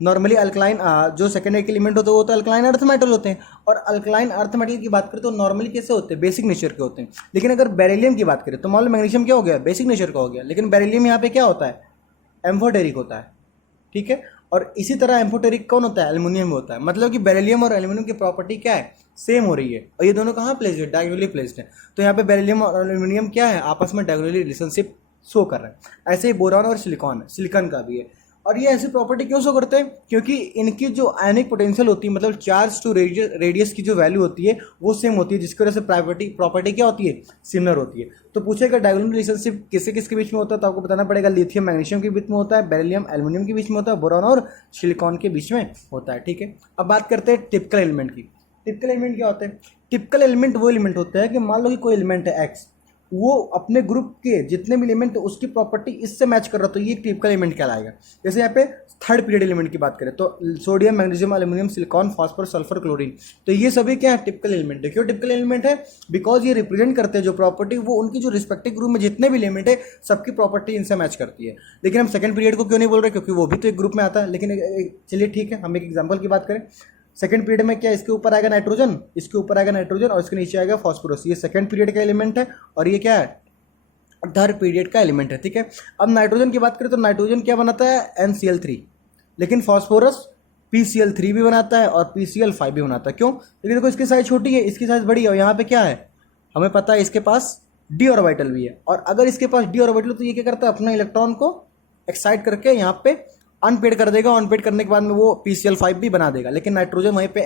नॉर्मली अल्कलाइन, जो सेकेंड के एलिमेंट होते हैं वो तो अल्कलाइन अर्थ मेटल होते हैं। और अल्कलाइन अर्थ मेटल की बात करें तो नॉर्मली कैसे होते हैं, बेसिक नेचर के होते हैं। लेकिन अगर बेरिलियम की बात करें तो मान लो मैग्नीशियम क्या हो गया, बेसिक नेचर का हो गया, लेकिन बेरिलियम यहाँ पे क्या होता है, एम्फोटेरिक होता है। ठीक है। और इसी तरह एम्फोटेरिक कौन होता है, एल्युमिनियम होता है। मतलब कि बेरिलियम और एल्युमिनियम की प्रॉपर्टी क्या है, सेम हो रही है, और ये दोनों कहाँ प्लेस्ड है, डायगोनली प्लेस्ड है। तो यहाँ पे बेरिलियम और एल्युमिनियम क्या है, आपस में डायगोनली रिलेशनशिप शो कर रहे हैं। ऐसे ही बोरॉन और सिलिकॉन का भी है। और ये ऐसी प्रॉपर्टी क्यों शो करते हैं? क्योंकि इनकी जो आयनिक पोटेंशियल होती है, मतलब चार्ज टू रेडियस की जो वैल्यू होती है वो सेम होती है, जिसकी वजह से प्रॉपर्टी क्या होती है? सिमिलर होती है। तो पूछेगा डायगोनल रिलेशनशिप किससे किसके बीच में होता है, तो आपको बताना पड़ेगा लिथियम मैग्नीशियम के बीच में होता है, बेरिलियम एल्यूमिनियम के बीच में होता है, बोरॉन और सिलिकॉन के बीच में होता है। ठीक है, अब बात करते हैं टिपिकल एलिमेंट की। टिपिकल एलिमेंट क्या होते हैं? टिपिकल एलिमेंट वो एलिमेंट होता है कि मान लो कि कोई एलिमेंट है एक्स, वो अपने ग्रुप के जितने भी एलिमेंट है उसकी प्रॉपर्टी इससे मैच कर रहा, तो ये एक टिपिकल एलिमेंट कहलाएगा। जैसे यहाँ पे थर्ड पीरियड एलिमेंट की बात करें तो sodium magnesium aluminium silicon phosphorus sulphur chlorine, तो ये सभी क्या है? टिपिकल एलिमेंट है। क्यों टिपिकल एलिमेंट है? बिकॉज ये रिप्रेजेंट करते हैं जो प्रॉपर्टी वो उनकी जो रिस्पेक्टिव ग्रुप में जितने भी एलिमेंट है सबकी प्रॉपर्टी इनसे मैच करती है। लेकिन हम सेकंड पीरियड को क्यों नहीं बोल रहे? क्योंकि वो भी तो एक ग्रुप में आता है। लेकिन चलिए ठीक है, हम एक एग्जाम्पल की बात करें। सेकंड पीरियड में क्या इसके ऊपर आएगा नाइट्रोजन, इसके ऊपर आएगा नाइट्रोजन और इसके नीचे आएगा फास्फोरस। ये सेकंड पीरियड का एलिमेंट है और ये क्या है? थर्ड पीरियड का एलिमेंट है। ठीक है, अब नाइट्रोजन की बात करें तो नाइट्रोजन क्या बनाता है? NCl3, लेकिन फास्फोरस PCl3 भी बनाता है और PCl5 भी बनाता है। क्यों? क्योंकि देखो इसकी साइज छोटी है, इसकी साइज बड़ी है, और यहाँ पे क्या है? हमें पता है इसके पास d ऑर्बिटल भी है, और अगर इसके पास d ऑर्बिटल तो ये क्या करता है? अपना इलेक्ट्रॉन को एक्साइट करके यहाँ पे अनपेड कर देगा, अनपेड करने के बाद में वो PCl5 भी बना देगा। लेकिन नाइट्रोजन वहीं पे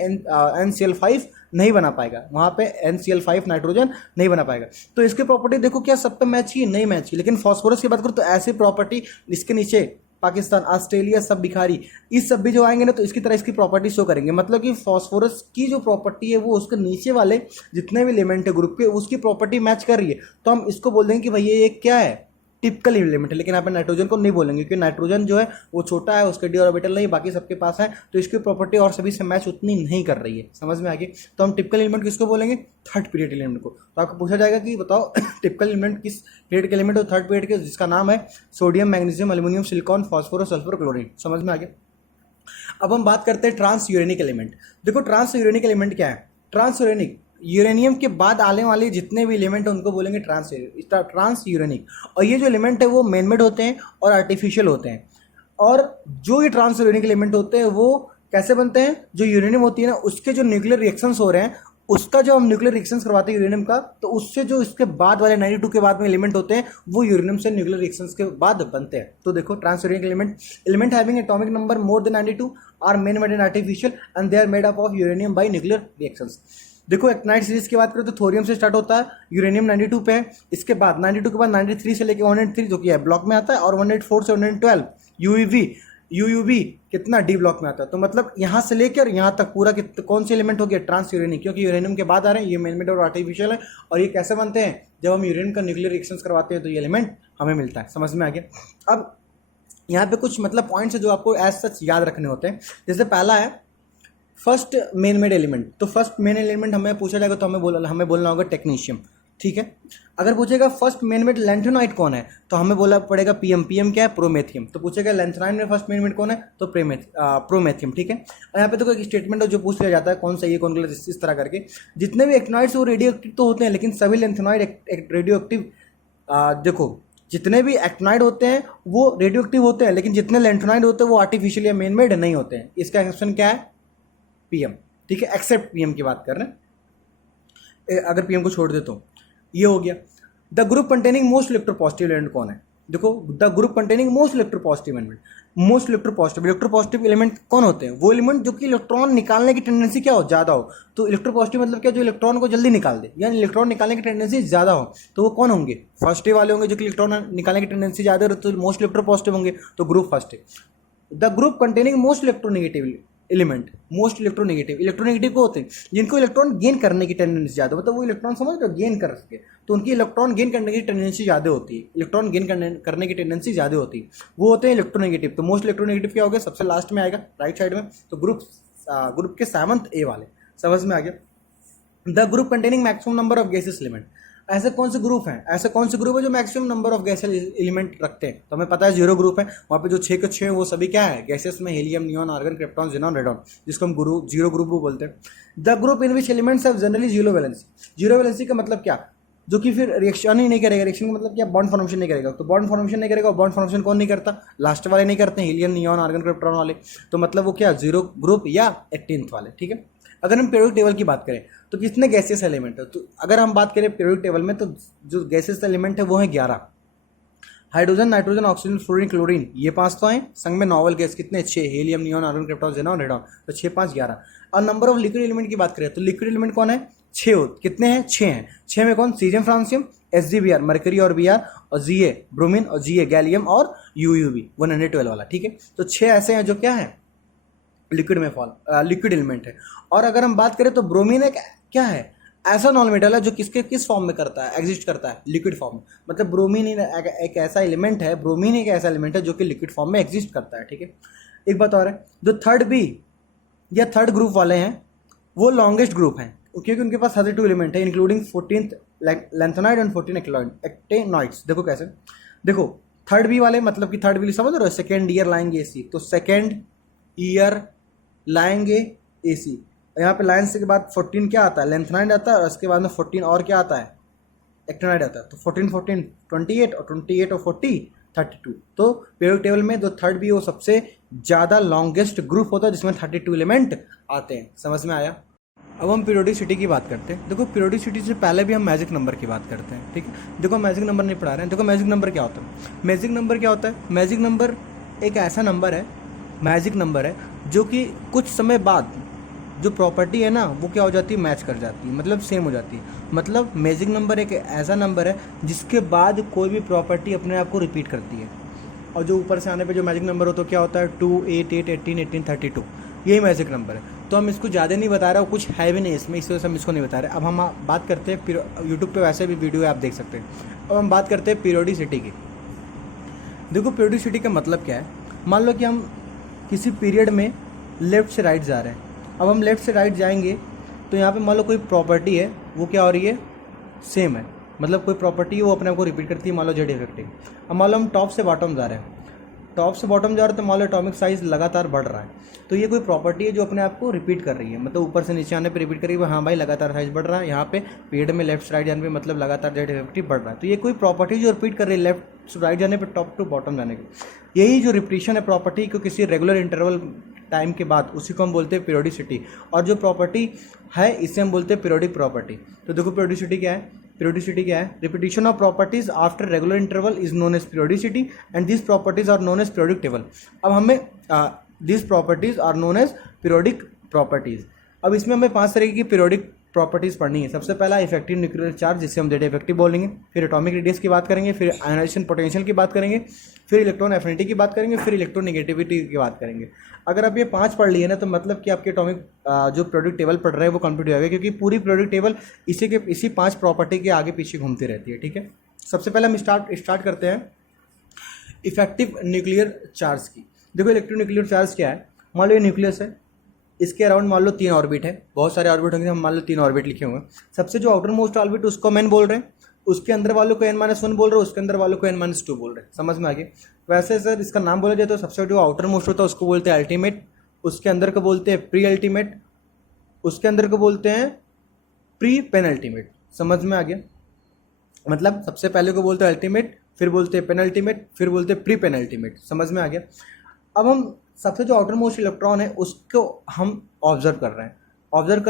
NCl5 नहीं बना पाएगा, वहाँ पे NCl5 नाइट्रोजन नहीं बना पाएगा। तो इसकी प्रॉपर्टी देखो क्या सब पे मैच की? नहीं मैच की। लेकिन फास्फोरस की बात करो तो ऐसी प्रॉपर्टी इसके नीचे पाकिस्तान, ऑस्ट्रेलिया, सब भिखारी, इस सब भी जो आएंगे ना तो इसकी तरह इसकी प्रॉपर्टी शो करेंगे। मतलब कि फास्फोरस की जो प्रॉपर्टी है वो उसके नीचे वाले जितने भी एलिमेंट है ग्रुप के उसकी प्रॉपर्टी मैच कर रही है, तो हम इसको बोल देंगे कि भाई ये एक क्या है? टिपिकल एलिमेंट है। लेकिन यहाँ पे नाइट्रोजन को नहीं बोलेंगे क्योंकि नाइट्रोजन जो है वो छोटा है, उसके डी ऑर्बिटल नहीं, बाकी सबके पास है, तो इसकी प्रॉपर्टी और सभी से मैच उतनी नहीं कर रही है। समझ में आ गई? तो हम टिपिकल एलिमेंट किसको बोलेंगे? थर्ड पीरियड एलिमेंट को। तो आपको पूछा जाएगा कि बताओ टिपिकल एलिमेंट किस पीरियड के एलिमेंट हो? थर्ड पीरियड के, जिसका नाम है sodium magnesium aluminium silicon phosphorus sulphur chlorine. समझ में आ गया? अब हम बात करते हैं ट्रांस यूरेनिक एलिमेंट। देखो ट्रांस यूरेनिक एलिमेंट क्या है? ट्रांस यूरेनिक, यूरेनियम के बाद आने वाले जितने भी एलिमेंट हैं उनको बोलेंगे ट्रांस यूरेनिक। और ये जो एलिमेंट है वो मैन मेड होते हैं और आर्टिफिशियल होते हैं। और जो ये ट्रांस यूरेनिक एलिमेंट होते हैं वो कैसे बनते हैं? जो यूरेनियम होती है ना उसके जो न्यूक्लियर रिएक्शंस हो रहे हैं, उसका जो हम न्यूक्लियर रिएक्शंस करवाते हैं यूरेनियम का, तो उससे जो इसके बाद वाले 92 के बाद में एलिमेंट होते हैं वो यूरेनियम से न्यूक्लियर रिएक्शंस के बाद बनते हैं। तो देखो transuranic element having atomic number more than 92 are man made in artificial and they are made up of uranium by nuclear reactions. देखो एक्टिनाइड सीरीज की बात करें तो थोरियम से स्टार्ट होता है, यूरेनियम 92 पे है, इसके बाद 92 के बाद 93 से लेकर 103 जो कि है ब्लॉक में आता है, और 104 से 112 यूयूवी कितना डी ब्लॉक में आता है। तो मतलब यहाँ से लेकर यहाँ तक पूरा कौन से एलिमेंट हो गया? ट्रांस यूरेनिक, क्योंकि यूरेनियम के बाद आ रहे हैं, ये मेन मेड और आर्टिफिशियल है। और ये कैसे बनते हैं? जब हम यूरेनियम का न्यूक्लियर रिएक्शंस करवाते हैं तो ये एलिमेंट हमें मिलता है। समझ में आ गया? अब यहाँ पे कुछ मतलब पॉइंट्स है जो आपको एज सच याद रखने होते हैं। जैसे पहला है फर्स्ट मेन मेड एलिमेंट। तो फर्स्ट मेन एलिमेंट हमें पूछा जाएगा तो हमें बोलना होगा टेक्नीशियम। ठीक है, अगर पूछेगा फर्स्ट मेन मेड लैंथेनाइड कौन है तो हमें बोलना पड़ेगा पीएम क्या है? प्रोमेथियम। तो पूछेगा लैंथेनाइड में फर्स्ट मेन मेड कौन है? तो प्रोमेथियम। ठीक है, और यहाँ पे तो एक स्टेटमेंट जो पूछ लिया जाता है कौन सही है कौन गलत, इस तरह करके। जितने भी एक्टिनाइड्स वो रेडियो एक्टिव तो होते हैं, लेकिन सभी लैंथेनाइड रेडियो एक्टिव, देखो जितने भी एक्टिनाइड होते हैं वो रेडियो एक्टिव होते हैं, लेकिन जितने लैंथेनाइड होते हैं वो आर्टिफिशियल या मेन मेड नहीं होते हैं। इसका एक्सेप्शन क्या है? पीएम। ठीक है, एक्सेप्ट पीएम की बात कर रहे हैं, अगर पीएम को छोड़ दे तो ये हो गया। The group containing most electropositive element कौन है? देखो the group containing most electropositive element, most electropositive element कौन होते हैं? वो एलिमेंट जो कि इलेक्ट्रॉन निकालने की टेंडेंसी क्या हो? ज्यादा हो। तो इलेक्ट्रोपॉजिटिव मतलब क्या? जो इलेक्ट्रॉन को जल्दी निकाल दे, यानी इलेक्ट्रॉन निकालने की टेंडेंसी ज्यादा हो। तो वो कौन होंगे? फर्स्ट ए वाले होंगे जो कि इलेक्ट्रॉन निकालने की टेंडेंसी ज्यादा हो, तो मोस्ट इलेक्ट्रोपॉजिटिव होंगे, तो ग्रुप फर्स्ट है। The group containing most electronegative element, most electronegative को होते हैं जिनको इलेक्ट्रॉन गेन करने की टेंडेंसी ज्यादा, मतलब वो इलेक्ट्रॉन समझ रहे हो गेन कर सके, तो उनकी इलेक्ट्रॉन गेन करने की टेंडेंसी ज्यादा होती है, इलेक्ट्रॉन गेन करने की टेंडेंसी ज्यादा होती है, वो होते हैं इलेक्ट्रोनेगेटिव। तो मोस्ट इलेक्ट्रोनेगेटिव क्या हो गया? सबसे लास्ट में आएगा राइट साइड में, तो ग्रुप के 7th ए वाले। समझ में आ गया? The group containing maximum number of gases element, ऐसे कौन से ग्रुप हैं? ऐसे कौन से ग्रुप है जो maximum number of gases element रखते हैं? तो हमें पता है 0 ग्रुप है, वहाँ पे जो 6 के 6 हैं वो सभी क्या है? गैसेस में helium, neon, argon, krypton, xenon, radon, जिसको हम 0 ग्रुप बोलते हैं। The group in which elements have generally 0 valency. 0 valency का मतलब क्या? जो कि फिर रिएक्शन ही नहीं करेगा। रिएक्शन का मतलब क्या? बॉन्ड फॉर्मेशन नहीं करेगा। तो बॉन्ड फॉर्मेशन नहीं करेगा, बॉन्ड फॉर्मेशन कौन नहीं करता? लास्ट वाले नहीं करते हैं, हीलियम, नियॉन, आर्गन, क्रिप्टॉन वाले। तो मतलब वो क्या? 0 ग्रुप या 18th वाले। ठीक है, अगर हम पीरियोडिक टेबल की बात करें तो कितने गैसेस एलिमेंट है? तो अगर हम बात करें पीरियोडिक टेबल में तो जो गैसेस एलिमेंट है वो है 11। Hydrogen, nitrogen, oxygen, fluorine, chlorine, ये 5 तो हैं। संग में नॉवल गैस कितने? 6, helium, neon, argon, krypton, xenon, radon, तो 6 5 11। और नंबर ऑफ लिक्विड एलिमेंट की बात करें तो लिक्विड एलिमेंट कौन है? 6 कितने हैं? 6 हैं। 6 में कौन? सीजियम, फ्रांसियम, SgBr मरकरी और Br, और Ga ब्रोमीन, और Ga गैलियम, और UUV 112 वाला, ठीक है। तो 6 ऐसे हैं जो क्या है? लिक्विड में लिक्विड एलिमेंट है। और अगर हम बात करें तो ब्रोमीन एक क्या है? ऐसा नॉन मेटल है जो किस फॉर्म में करता है? एग्जिस्ट करता है लिक्विड फॉर्म में। मतलब ब्रोमीन एक ऐसा एलिमेंट है, ब्रोमीन एक ऐसा एलिमेंट है जो कि लिक्विड फॉर्म में एग्जिस्ट करता है, ठीक है। एक बात और है, जो थर्ड बी या थर्ड ग्रुप वाले हैं वो लॉन्गेस्ट ग्रुप हैं, क्योंकि उनके पास 32 एलिमेंट है, including 14th lanthanide and 14 actinoids. देखो कैसे, देखो थर्ड बी वाले, मतलब कि थर्ड बी समझ रहे हो? सेकेंड ईयर लाएंगे AC, तो सेकेंड ईयर लाएंगे AC। यहाँ पे लाइन से के बाद 14 क्या आता है? लेंथेनाइड आता है, और उसके बाद में 14 और क्या आता है? एक्टेनॉइड आता है। तो 14 14 28, और 28 और 40 32। तो पीरियोडिक टेबल में जो थर्ड बी वो सबसे ज़्यादा लॉन्गेस्ट ग्रुप होता है जिसमें 32 एलिमेंट आते हैं। समझ में आया? अब हम पीरियोडिसिटी की बात करते हैं। देखो पीरियोडिसिटी से पहले भी हम मैजिक नंबर की बात करते हैं, ठीक है। देखो मैजिक नंबर नहीं पढ़ा रहे हैं। देखो मैजिक नंबर क्या होता है? मैजिक नंबर क्या होता है? मैजिक नंबर एक ऐसा नंबर है, मैजिक नंबर है जो कि कुछ समय बाद जो प्रॉपर्टी है ना वो क्या हो जाती है? मैच कर जाती है, मतलब सेम हो जाती है। मतलब मैजिक नंबर एक ऐसा नंबर है जिसके बाद कोई भी प्रॉपर्टी अपने आप को रिपीट करती है। और जो ऊपर से आने पे जो मैजिक नंबर हो तो क्या होता है? 2 8 8 18 18 32, यही मैजिक नंबर है। तो हम इसको ज़्यादा नहीं बता रहे, और कुछ है भी नहीं इसमें, इस वजह से हम इसको नहीं बता रहे। अब हम बात करते हैं, यूट्यूब पे वैसे भी वीडियो है आप देख सकते हैं। अब हम बात करते हैं पीरियोडिसिटी की। देखो पीरियोडिसिटी का मतलब क्या है? मान लो कि हम किसी पीरियड में लेफ़्ट से राइट जा रहे हैं। अब हम लेफ़्ट से राइट जाएंगे तो यहाँ पे मान लो कोई प्रॉपर्टी है, वो क्या हो रही है? सेम है। मतलब कोई प्रॉपर्टी है वो अपने आप को रिपीट करती है, मान लो जेड इफेक्टिव। अब मान लो हम टॉप से बॉटम जा रहे हैं, टॉप से बॉटम जा रहे हैं तो मान लो एटॉमिक साइज लगातार बढ़ रहा है। तो ये कोई प्रॉपर्टी है जो अपने आप को रिपीट कर रही है, मतलब ऊपर से नीचे आने पे रिपीट कर रही है। हाँ भाई लगातार साइज बढ़ रहा है। यहाँ पे पीरियड में लेफ्ट से राइट जाने पे मतलब लगातार जेड इफेक्टिव बढ़ रहा है। तो ये कोई प्रॉपर्टी जो रिपीट कर रही है लेफ्ट से राइट जाने पे, टॉप टू बॉटम जाने के। यही जो रिपीटिशन है प्रॉपर्टी को किसी रेगुलर इंटरवल टाइम के बाद, उसी को हम बोलते हैं पीरियोडिसिटी। और जो प्रॉपर्टी है इसे हम बोलते हैं पीरियोडिक प्रॉपर्टी। तो देखो पीरियोडिसिटी क्या है? पीरियोडिसिटी क्या है? Repetition of properties after regular interval is known as periodicity, and this properties are known as periodic table. अब हमें this properties are known as periodic properties. अब इसमें हमें 5 तरीके की पीरियोडिक प्रॉपर्टीज पढ़नी है। सबसे पहला इफेक्टिव न्यूक्लियर चार्ज, जिसे हम जेड इफेक्टिव बोलेंगे। फिर एटॉमिक रेडियस की बात करेंगे, फिर आयनाइजेशन पोटेंशियल की बात करेंगे, फिर इलेक्ट्रॉन एफिनिटी की बात करेंगे, फिर इलेक्ट्रोनेगेटिविटी की बात करेंगे। अगर आप ये 5 पढ़ लिए ना तो मतलब कि आपके एटॉमिक जो पीरियोडिक टेबल पढ़ रहे हैं वो कंप्लीट हो जाएगा, क्योंकि पूरी पीरियोडिक टेबल इसी 5 प्रॉपर्टी के आगे पीछे घूमती रहती है, ठीक है। सबसे पहले हम स्टार्ट करते हैं इफेक्टिव न्यूक्लियर चार्ज की। देखो इलेक्ट्रो न्यूक्लियर चार्ज क्या है? मान लो ये न्यूक्लियस है, इसके अराउंड मान लो 3 ऑर्बिट है, बहुत सारे ऑर्बिट होंगे, हम मान लो 3 ऑर्बिट लिखे हुए हैं। सबसे जो आउटर मोस्ट ऑर्बिट उसको मेन बोल रहे हैं, उसके अंदर वालों को n-1 बोल रहे हैं, उसके अंदर वालों को n-2 बोल रहे हैं। समझ में आ गया? वैसे सर इसका नाम बोला जाए तो सबसे जो आउटर मोस्ट होता है उसको बोलते हैं अल्टीमेट, उसके अंदर को बोलते हैं प्री अल्टीमेट, उसके अंदर को बोलते हैं प्री पेन अल्टीमेट। समझ में आ गया? मतलब सबसे पहले को बोलते हैं अल्टीमेट, फिर बोलते हैं पेन अल्टीमेट, फिर बोलते हैं प्री पेन अल्टीमेट। समझ में आ गया? अब हम सबसे जो आउटर मोस्ट इलेक्ट्रॉन है उसको हम ऑब्जर्व कर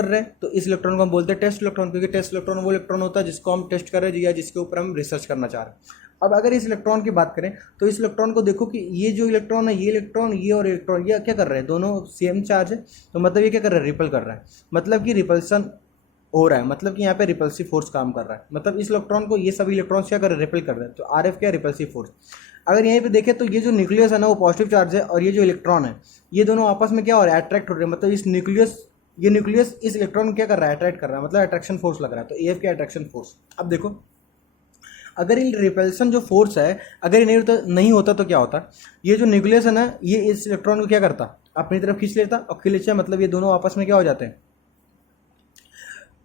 रहे हैं, तो इस इलेक्ट्रॉन को हम बोलते हैं टेस्ट इलेक्ट्रॉन, क्योंकि टेस्ट इलेक्ट्रॉन वो इलेक्ट्रॉन होता है जिसको हम टेस्ट कर रहे हैं या जिसके ऊपर हम रिसर्च करना चाह रहे हैं। अब अगर इस इलेक्ट्रॉन की बात करें तो इस इलेक्ट्रॉन को देखो कि ये जो इलेक्ट्रॉन है, ये इलेक्ट्रॉन ये और इलेक्ट्रॉन ये क्या कर रहे हैं? दोनों सेम चार्ज है, तो मतलब ये क्या कर रहा है? रिपल कर रहा है, मतलब कि रिपल्सन हो रहा है, मतलब कि यहाँ पे रिपल्सिव फोर्स काम कर रहा है। मतलब इस इलेक्ट्रॉन को ये सभी इलेक्ट्रॉन्स क्या कर रहे हैं? रिपेल कर रहे हैं। तो आरएफ क्या है? Repulsive force. अगर यहीं पे देखें तो ये जो न्यूक्लियस है ना वो पॉजिटिव चार्ज है, और ये जो इलेक्ट्रॉन है ये दोनों आपस में क्या हो रहा है? अट्रैक्ट हो रहे हैं। मतलब ये न्यूक्लियस इस इलेक्ट्रॉन को क्या कर रहा है? अट्रैक्ट कर रहा है, मतलब अट्रैक्शन फोर्स लग रहा है। तो एफ क्या? Attraction force. अब देखो अगर ये रिपल्सन जो फोर्स है अगर ये नहीं होता तो क्या होता? ये जो न्यूक्लियस है ना ये इस इलेक्ट्रॉन को क्या करता? अपनी तरफ खींच लेता, और खींचे मतलब ये दोनों आपस में क्या हो जाते हैं?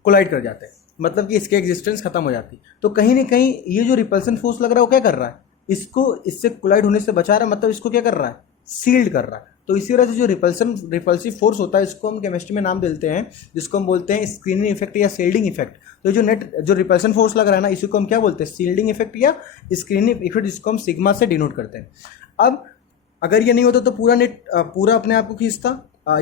कोलाइड कर जाते हैं, मतलब कि इसके एग्जिस्टेंस खत्म हो जाती। तो कहीं ना कहीं ये जो रिपल्सन फोर्स लग रहा है वो क्या कर रहा है? इसको इससे कोलाइड होने से बचा रहा है, मतलब इसको क्या कर रहा है? सील्ड कर रहा है। तो इसी वजह से जो रिपल्सिव फोर्स होता है इसको हम केमिस्ट्री में नाम देते हैं, जिसको हम बोलते हैं स्क्रीनिंग इफेक्ट या सील्डिंग इफेक्ट। तो जो रिपल्सन फोर्स लग रहा है ना इसी को हम क्या बोलते हैं? सील्डिंग इफेक्ट या स्क्रीनिंग इफेक्ट, जिसको हम सिग्मा से डिनोट करते हैं। अब अगर ये नहीं होता तो पूरा अपने आप को खींचता,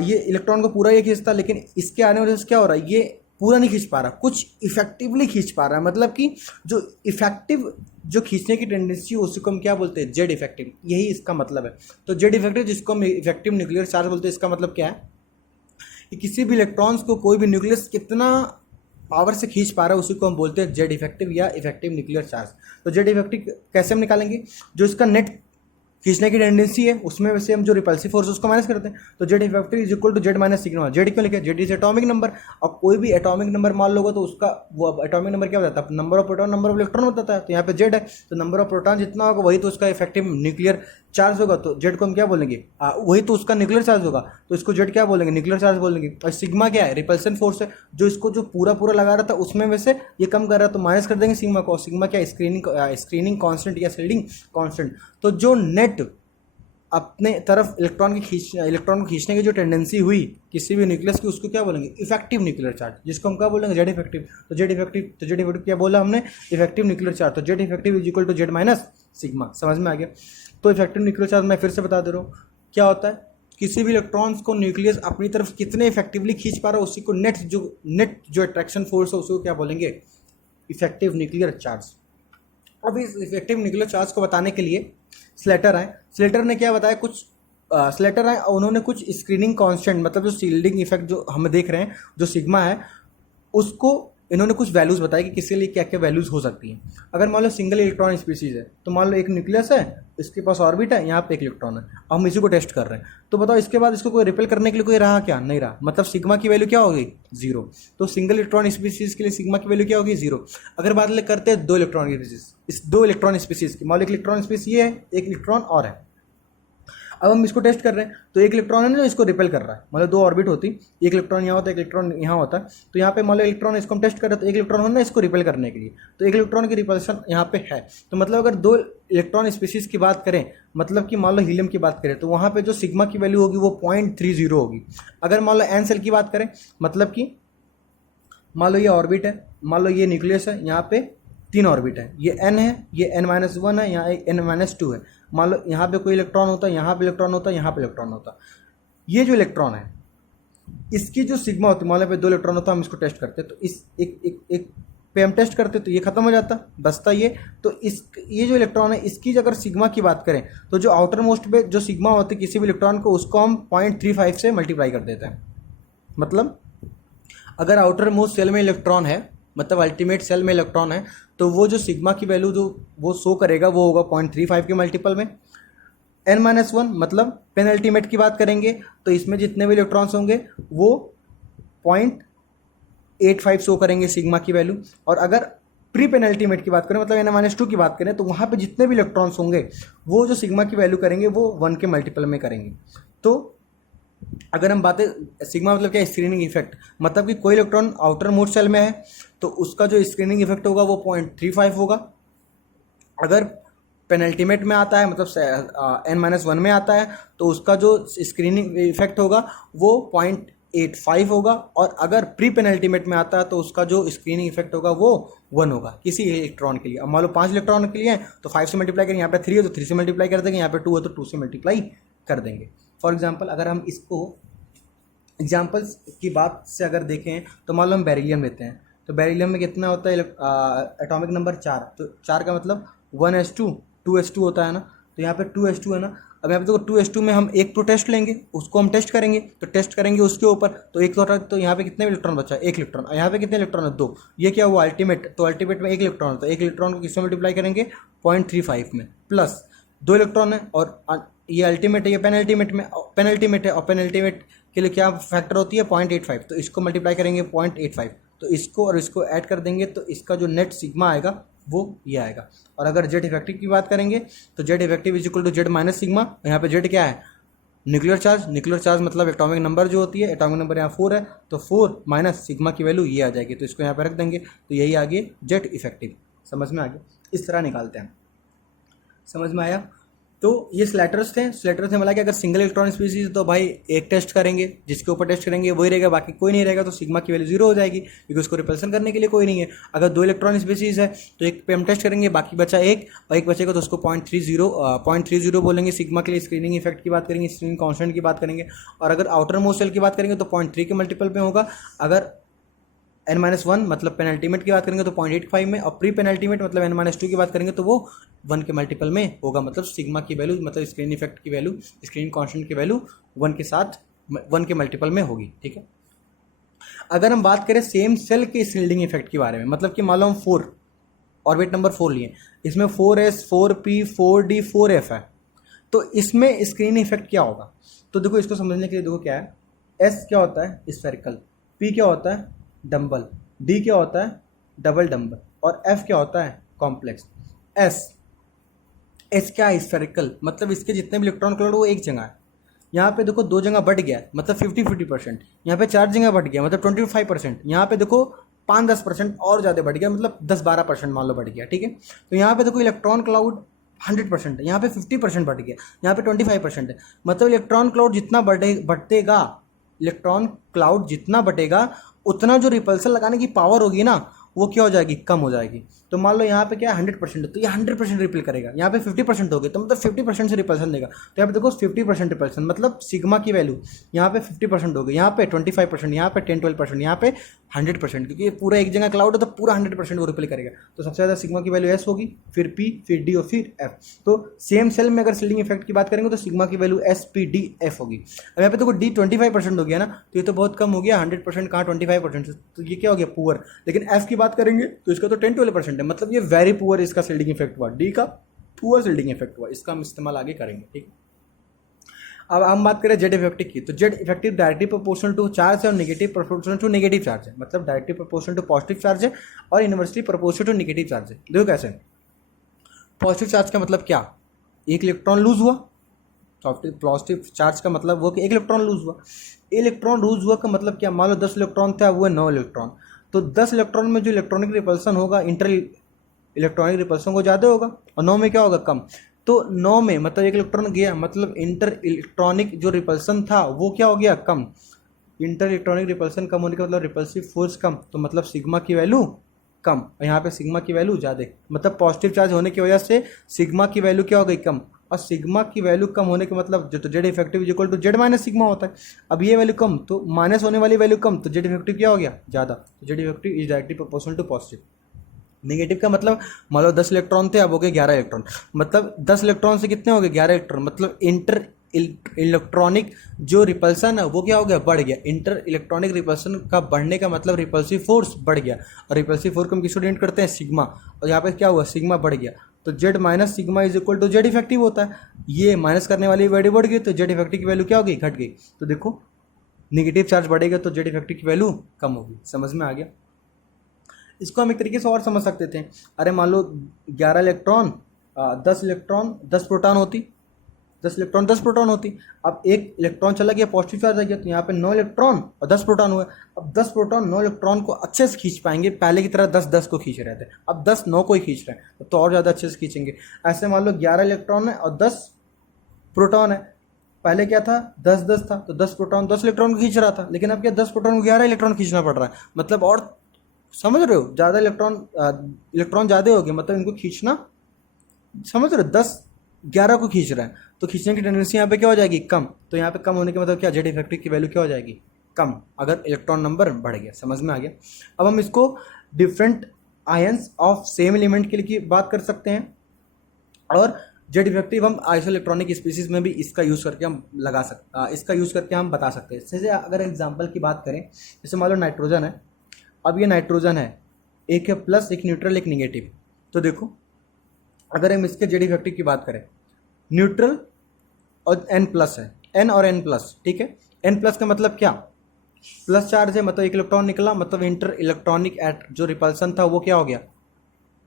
ये इलेक्ट्रॉन को पूरा ये खींचता, लेकिन इसके आने वजह से क्या हो रहा है? ये पूरा नहीं खींच पा रहा, कुछ इफेक्टिवली खींच पा रहा है। मतलब कि जो इफेक्टिव जो खींचने की टेंडेंसी उसको हम क्या बोलते हैं, जेड इफेक्टिव, यही इसका मतलब है। तो जेड इफेक्टिव जिसको हम इफेक्टिव न्यूक्लियर चार्ज बोलते हैं, इसका मतलब क्या है कि किसी भी इलेक्ट्रॉन्स को कोई भी न्यूक्लियस कितना पावर से खींच पा रहा है उसी को हम बोलते हैं जेड इफेक्टिव या इफेक्टिव न्यूक्लियर चार्ज। तो जेड इफेक्टिव कैसे हम निकालेंगे, जो इसका नेट खींचने की टेंडेंसी है उसमें वैसे हम जो रिपल्सिव फोर्स उसको माइनस करते हैं, तो Z effective is equal to Z minus sigma. Z क्यों लिखे, जेड इज एटॉमिक नंबर, और कोई भी एटॉमिक नंबर मान लोगे तो उसका वो एटॉमिक नंबर क्या बताता है, number of proton number of electron बताता है। तो यहाँ पे जेड है तो नंबर ऑफ प्रोटॉन जितना होगा वही तो उसका इफेक्टिव न्यूक्लियर चार्ज होगा, तो जेड को हम क्या बोलेंगे, वही तो उसका न्यूक्लियर चार्ज होगा, तो इसको जेड क्या बोलेंगे, न्यूक्लियर चार्ज बोलेंगे। और सिग्मा क्या है, रिपल्सन फोर्स है, जो इसको जो पूरा पूरा लगा रहा था उसमें वैसे ये कम कर रहा है तो माइनस कर देंगे सिग्मा को। सिग्मा क्या है, स्क्रीनिंग कांस्टेंट या शील्डिंग कांस्टेंट। तो जो नेट अपने तरफ इलेक्ट्रॉन को खींचने की जो टेंडेंसी हुई किसी भी न्यूक्लियस की, उसको क्या बोलेंगे, इफेक्टिव न्यूक्लियर चार्ज, जिसको हम क्या बोलेंगे, जेड इफेक्टिव। तो जेड इफेक्टिव क्या बोला हमने, इफेक्टिव न्यूक्लियर चार्ज। तो Z effective is equal to Z minus sigma. समझ में आ गया। तो इफेक्टिव न्यूक्लियर चार्ज मैं फिर से बता दे रहा हूँ क्या होता है, किसी भी इलेक्ट्रॉन्स को न्यूक्लियस अपनी तरफ कितने इफेक्टिवली खींच पा रहा है उसी को नेट जो अट्रैक्शन फोर्स है उसको क्या बोलेंगे, इफेक्टिव न्यूक्लियर चार्ज। अब इस इफेक्टिव न्यूक्लियर चार्ज को बताने के लिए स्लेटर आए। स्लेटर ने क्या बताया, कुछ स्लेटर आए और उन्होंने कुछ स्क्रीनिंग कांस्टेंट, मतलब जो शील्डिंग इफेक्ट जो हम देख रहे हैं जो सिग्मा है, उसको इन्होंने कुछ वैल्यूज बताई कि किसके लिए क्या क्या वैल्यूज हो सकती हैं। अगर मान लो सिंगल इलेक्ट्रॉन स्पीसीज है, तो मान लो एक न्यूक्लियस है, इसके पास ऑर्बिट है, यहाँ पे एक इलेक्ट्रॉन है, हम इसी को टेस्ट कर रहे हैं। तो बताओ इसके बाद इसको कोई रिपेल करने के लिए कोई रहा क्या, नहीं रहा, मतलब सिग्मा की वैल्यू क्या होगी, जीरो। तो सिंगल इलेक्ट्रॉन स्पीसीज के लिए सिग्मा की वैल्यू क्या होगी, जीरो। अगर बात करते हैं दो इलेक्ट्रॉन की स्पीसीज, इस दो इलेक्ट्रॉन स्पीसीज की, मान लो एक इलेक्ट्रॉन स्पीसीज ये है, एक इलेक्ट्रॉन और है। अब हम इसको टेस्ट कर रहे हैं, तो एक इलेक्ट्रॉन है ना इसको रिपेल कर रहा है, मतलब दो ऑर्बिट होती, एक इलेक्ट्रॉन यहाँ होता है एक इलेक्ट्रॉन यहाँ होता है। तो यहाँ पे मान लो इलेक्ट्रॉन इसको हम टेस्ट कर रहे हैं, तो एक इलेक्ट्रॉन हो ना इसको रिपेल करने के लिए, तो एक इलेक्ट्रॉन की रिपल्सन यहाँ पे है। तो मतलब अगर दो इलेक्ट्रॉन स्पीसीज की बात करें, मतलब कि मान लो हीलियम की बात करें, तो वहाँ पे जो सिग्मा की वैल्यू होगी वो 0.30 होगी। अगर मान लो एन सेल की बात करें, मतलब कि मान लो ये ऑर्बिट है, मान लो ये न्यूक्लियस है, यहाँ पे 3 ऑर्बिट है, ये n है, ये n-1 है, यहाँ n-2 है। मान लो यहाँ पे कोई इलेक्ट्रॉन होता है, यहाँ पे इलेक्ट्रॉन होता है, यहाँ पे इलेक्ट्रॉन होता है। ये जो इलेक्ट्रॉन है इसकी जो सिग्मा होती है, मान लो पे 2 इलेक्ट्रॉन होता है, हम इसको टेस्ट करते हैं, तो इस एक पे हम टेस्ट करते तो ये खत्म हो जाता, बचता ये। तो ये जो इलेक्ट्रॉन है इसकी अगर सिग्मा की बात करें, तो जो आउटर मोस्ट पे जो सिग्मा होती है किसी भी इलेक्ट्रॉन को, उसको हम 0.35 से मल्टीप्लाई कर देते हैं। मतलब अगर आउटर मोस्ट सेल में इलेक्ट्रॉन है, मतलब अल्टीमेट सेल में इलेक्ट्रॉन है, तो वो जो सिग्मा की वैल्यू जो वो शो करेगा वो होगा 0.35 के मल्टीपल में। n-1 मतलब पेन अल्टीमेट की बात करेंगे, तो इसमें जितने भी इलेक्ट्रॉन्स होंगे वो 0.85 शो करेंगे सिग्मा की वैल्यू। और अगर प्री पेन अल्टीमेट की बात करें, मतलब n-2 की बात करें, तो वहाँ पे जितने भी इलेक्ट्रॉन्स होंगे वो जो सिग्मा की वैल्यू करेंगे वो 1 के मल्टीपल में करेंगे। तो अगर हम बातें सिग्मा मतलब क्या, स्क्रीनिंग इफेक्ट, मतलब कि कोई इलेक्ट्रॉन आउटर मोस्ट सेल में है तो उसका जो स्क्रीनिंग इफेक्ट होगा वो 0.35 होगा। अगर पेनल्टीमेट में आता है, मतलब n-1 में आता है, तो उसका जो स्क्रीनिंग इफेक्ट होगा वो 0.85 होगा। और अगर प्री पेनल्टीमेट में आता है तो उसका जो स्क्रीनिंग इफेक्ट होगा वो 1 होगा किसी इलेक्ट्रॉन के लिए। अब मान लो 5 इलेक्ट्रॉन के लिए है तो 5 से मल्टीप्लाई करेंगे, यहाँ पे 3 है तो 3 से मल्टीप्लाई कर देंगे, यहाँ पे 2 है तो 2 से मल्टीप्लाई कर देंगे। फॉर एग्जाम्पल अगर हम इसको एग्जाम्पल्स की बात से अगर देखें, तो मान लो हम बेरिलियम लेते हैं, तो बेरिलियम में कितना होता है एटॉमिक नंबर 4, तो 4 का मतलब 1s2 2s2 होता है ना, तो यहाँ पे 2s2 है ना। अब यहाँ पे तो 2s2 में हम एक तो टेस्ट लेंगे, उसको हम टेस्ट करेंगे, तो टेस्ट करेंगे उसके ऊपर, तो एक तो यहाँ पे कितने इलेक्ट्रॉन बचा, एक इलेक्ट्रॉन। यहाँ पे कितने इलेक्ट्रॉन है, 2। ये क्या हुआ अल्टीमेट, तो अल्टीमेट में एक इलेक्ट्रॉन होता है, एक इलेक्ट्रॉन को किससे मल्टीप्लाई करेंगे 0.35 में, प्लस 2 इलेक्ट्रॉन है और ये अल्टीमेट है, ये पेनल्टीमेट है, और पेनल्टीमेट के लिए क्या फैक्टर होती है 0.85, तो इसको मल्टीप्लाई करेंगे 0.85, तो इसको और इसको ऐड कर देंगे तो इसका जो नेट सिग्मा आएगा वो ये आएगा। और अगर जेड इफेक्टिव की बात करेंगे तो Z effective is equal to Z minus sigma. यहाँ पे जेड क्या है, न्यूक्लियर चार्ज मतलब एटॉमिक नंबर जो होती है, एटॉमिक नंबर यहाँ 4 है, तो 4 माइनस सिग्मा की वैल्यू ये आ जाएगी, तो इसको यहाँ पे रख देंगे, तो यही आ गई जेड इफेक्टिव। समझ में आ गया, इस तरह निकालते हैं। समझ में आया। तो ये स्लेटर्स थे मतलब कि अगर सिंगल इलेक्ट्रॉन स्पीसीज तो भाई एक टेस्ट करेंगे, जिसके ऊपर टेस्ट करेंगे वही रहेगा, बाकी कोई नहीं रहेगा, तो सिग्मा की वैल्यू 0 हो जाएगी क्योंकि उसको रिपल्सन करने के लिए कोई नहीं है। अगर 2 इलेक्ट्रॉन स्पीसीज है तो एक पे हम टेस्ट करेंगे, बाकी बचा एक, और एक बचेगा तो उसको 0.30 बोलेंगे सिग्मा के लिए। स्क्रीनिंग इफेक्ट की बात करेंगे, स्क्रीनिंग कांस्टेंट की बात करेंगे, और अगर आउटर मोस्ट सेल की बात करेंगे तो 0.3 के मल्टीपल में होगा। अगर n-1 मतलब पेनल्टीमेट की बात करेंगे तो 0.85 में, और प्री पेनल्टीमेट मतलब n-2 की बात करेंगे तो वो 1 के मल्टीपल में होगा। मतलब सिग्मा की वैल्यू मतलब स्क्रीन इफेक्ट की वैल्यू, स्क्रीन कांस्टेंट की वैल्यू 1 के साथ 1 के मल्टीपल में होगी। ठीक है, अगर हम बात करें सेम सेल के शिल्डिंग इफेक्ट के बारे में, मतलब कि मान लो हम 4 ऑर्बिट नंबर 4 लिए, इसमें 4s 4p 4d 4f है, तो इसमें स्क्रीन इफेक्ट क्या होगा? तो देखो इसको समझने के लिए देखो क्या है, एस क्या होता है स्फेरिकल, पी क्या होता है डम्बल, डी क्या होता है डबल डम्बल, और एफ क्या होता है कॉम्प्लेक्स। एस एस क्या है स्फेरिकल, मतलब इसके जितने भी इलेक्ट्रॉन क्लाउड वो एक जगह है। यहाँ पे देखो 2 जगह बढ़ गया मतलब 50-50%, यहाँ पे 4 जगह बढ़ गया मतलब 25%, यहाँ पे देखो 5-10% और ज़्यादा बढ़ गया मतलब 10-12% मान लो बढ़ गया। ठीक है, तो यहाँ पे देखो इलेक्ट्रॉन क्लाउड 100% है, यहाँ पे 50% बढ़ गया, यहाँ पे 25% है। मतलब इलेक्ट्रॉन क्लाउड जितना बढ़तेगा, इलेक्ट्रॉन क्लाउड जितना बढ़ेगा उतना जो रिपल्सन लगाने की पावर होगी ना वो क्या हो जाएगी, कम हो जाएगी। तो मान लो यहाँ पे क्या है 100%, तो ये 100% रिपेल करेगा, यहाँ पे 50% हो गया तो मतलब 50% से रिपल्सन देगा। तो यहाँ पे देखो 50% रिपल्सन मतलब सिग्मा की वैल्यू यहाँ पे 50% हो गई, यहाँ पे 25%, यहाँ पे 10-12%, यहाँ पे 100%, क्योंकि ये पूरा एक जगह क्लाउड है तो पूरा 100% वो रिपेल करेगा। तो सबसे ज़्यादा सिग्मा की वैल्यू एस होगी, फिर पी, फिर डी और फिर एफ। तो सेम सेल में अगर शिल्डिंग इफेक्ट की बात करेंगे तो सिग्मा की value S P D F होगी। अब यहाँ पे देखो डी 25% हो गया ना, तो ये तो बहुत कम हो गया, 100% कहाँ 25%, तो ये क्या हो गया पुअर। लेकिन एफ की बात करेंगे तो इसका तो 10-12% है, मतलब ये वेरी पुअर इसका शिल्डिंग इफेक्ट हुआ, डी का पुअर शिल्डिंग इफेक्ट हुआ। इसका हम इस्तेमाल आगे करेंगे। ठीक, अब हम बात करें जेड इफेक्टिव की, तो Z effective directly proportional to charge है और negative proportional to negative charge है, मतलब directly proportional to positive charge है और inversely proportional to negative charge है। देखो कैसे, पॉजिटिव चार्ज का मतलब क्या, एक इलेक्ट्रॉन लूज हुआ, पॉजिटिव चार्ज का मतलब वो कि एक इलेक्ट्रॉन लूज हुआ। इलेक्ट्रॉन लूज हुआ का मतलब क्या, मान लो 10 इलेक्ट्रॉन था, वो है 9 इलेक्ट्रॉन, तो 10 इलेक्ट्रॉन में जो इलेक्ट्रॉनिक रिपल्सन होगा इंटर इलेक्ट्रॉनिक रिपल्सन को ज़्यादा होगा और 9 में क्या होगा कम। तो 9 में मतलब एक इलेक्ट्रॉन गया, मतलब इंटर इलेक्ट्रॉनिक जो रिपल्सन था वो क्या हो गया कम। इंटर इलेक्ट्रॉनिक रिपल्सन कम होने का मतलब रिपल्सिव फोर्स कम, तो मतलब सिग्मा की वैल्यू कम, और यहाँ पे सिग्मा की वैल्यू ज़्यादा, मतलब पॉजिटिव चार्ज होने की वजह से सिग्मा की वैल्यू क्या हो गई कम, और सिग्मा की वैल्यू कम होने के मतलब जो तो Z effective is equal to Z minus sigma होता है। अब ये वैल्यू कम तो माइनस होने वाली वैल्यू कम, तो जेड इफेक्टिव क्या हो गया ज़्यादा, तो Z effective is directly proportional to positive. Negative का मतलब मान लो 10 इलेक्ट्रॉन थे, अब हो गए 11 इलेक्ट्रॉन, मतलब 10 इलेक्ट्रॉन से कितने हो गए 11 इलेक्ट्रॉन, मतलब इंटर इलेक्ट्रॉनिक जो रिपल्सन है वो क्या हो गया बढ़ गया। इंटर इलेक्ट्रॉनिक रिपल्सन का बढ़ने का मतलब रिपल्सिव फोर्स बढ़ गया, और रिपल्सिव फोर्स को हम किसको डिनोट करते हैं सिग्मा, और यहाँ पे क्या हुआ सिग्मा बढ़ गया, तो Z minus sigma is equal to Z effective होता है। ये माइनस करने वाली वैल्यू बढ़ गई तो जेड इफेक्टिव की वैल्यू क्या हो गई घट गई। तो देखो नेगेटिव चार्ज बढ़ेगा तो जेड इफेक्टिव की वैल्यू कम होगी। समझ में आ गया। इसको हम एक तरीके से और समझ सकते थे, अरे मान लो 11 इलेक्ट्रॉन 10 इलेक्ट्रॉन 10 प्रोटॉन होती, 10 इलेक्ट्रॉन 10 प्रोटॉन होती। अब एक इलेक्ट्रॉन चला गया पॉजिटिव चार्ज आ गया, तो यहाँ पे 9 इलेक्ट्रॉन और 10 प्रोटॉन हुए। अब 10 प्रोटॉन 9 इलेक्ट्रॉन को अच्छे से खींच पाएंगे, पहले की तरह 10-10 को खींच रहे थे, अब 10 9 को ही खींच रहे हैं तो और ज़्यादा अच्छे से खींचेंगे। ऐसे मान लो 11 इलेक्ट्रॉन है और 10 प्रोटॉन है, पहले क्या था 10-10 था, तो 10 प्रोटॉन 10 इलेक्ट्रॉन को खींच रहा था, लेकिन अब क्या 10 प्रोटॉन को 11 इलेक्ट्रॉन खींचना पड़ रहा है, मतलब और समझ रहे हो ज़्यादा इलेक्ट्रॉन ज़्यादा हो गए, मतलब इनको खींचना समझ रहे हो 10-11 को खींच रहा है, तो खींचने की टेंडेंसी यहाँ पे क्या हो जाएगी कम। तो यहाँ पे कम होने के मतलब क्या जेड इफेक्टिव की वैल्यू क्या हो जाएगी कम, अगर इलेक्ट्रॉन नंबर बढ़ गया। समझ में आ गया। अब हम इसको different ions of same element के लिए बात कर सकते हैं, और जेड इफेक्टिव हम आइसो इलेक्ट्रॉनिक स्पीसीज में भी इसका यूज़ करके हम इसका यूज़ करके हम बता सकते हैं। जैसे अगर एग्जाम्पल की बात करें, जैसे मान लो नाइट्रोजन है, अब ये नाइट्रोजन है, एक है प्लस एक न्यूट्रल एक निगेटिव। तो देखो अगर हम इसके जेड इफेक्टिव की बात करें, न्यूट्रल और एन प्लस है, एन और एन प्लस, ठीक है। एन प्लस का मतलब क्या, प्लस चार्ज है, मतलब एक इलेक्ट्रॉन निकला, मतलब इंटर इलेक्ट्रॉनिक एट जो रिपल्सन था वो क्या हो गया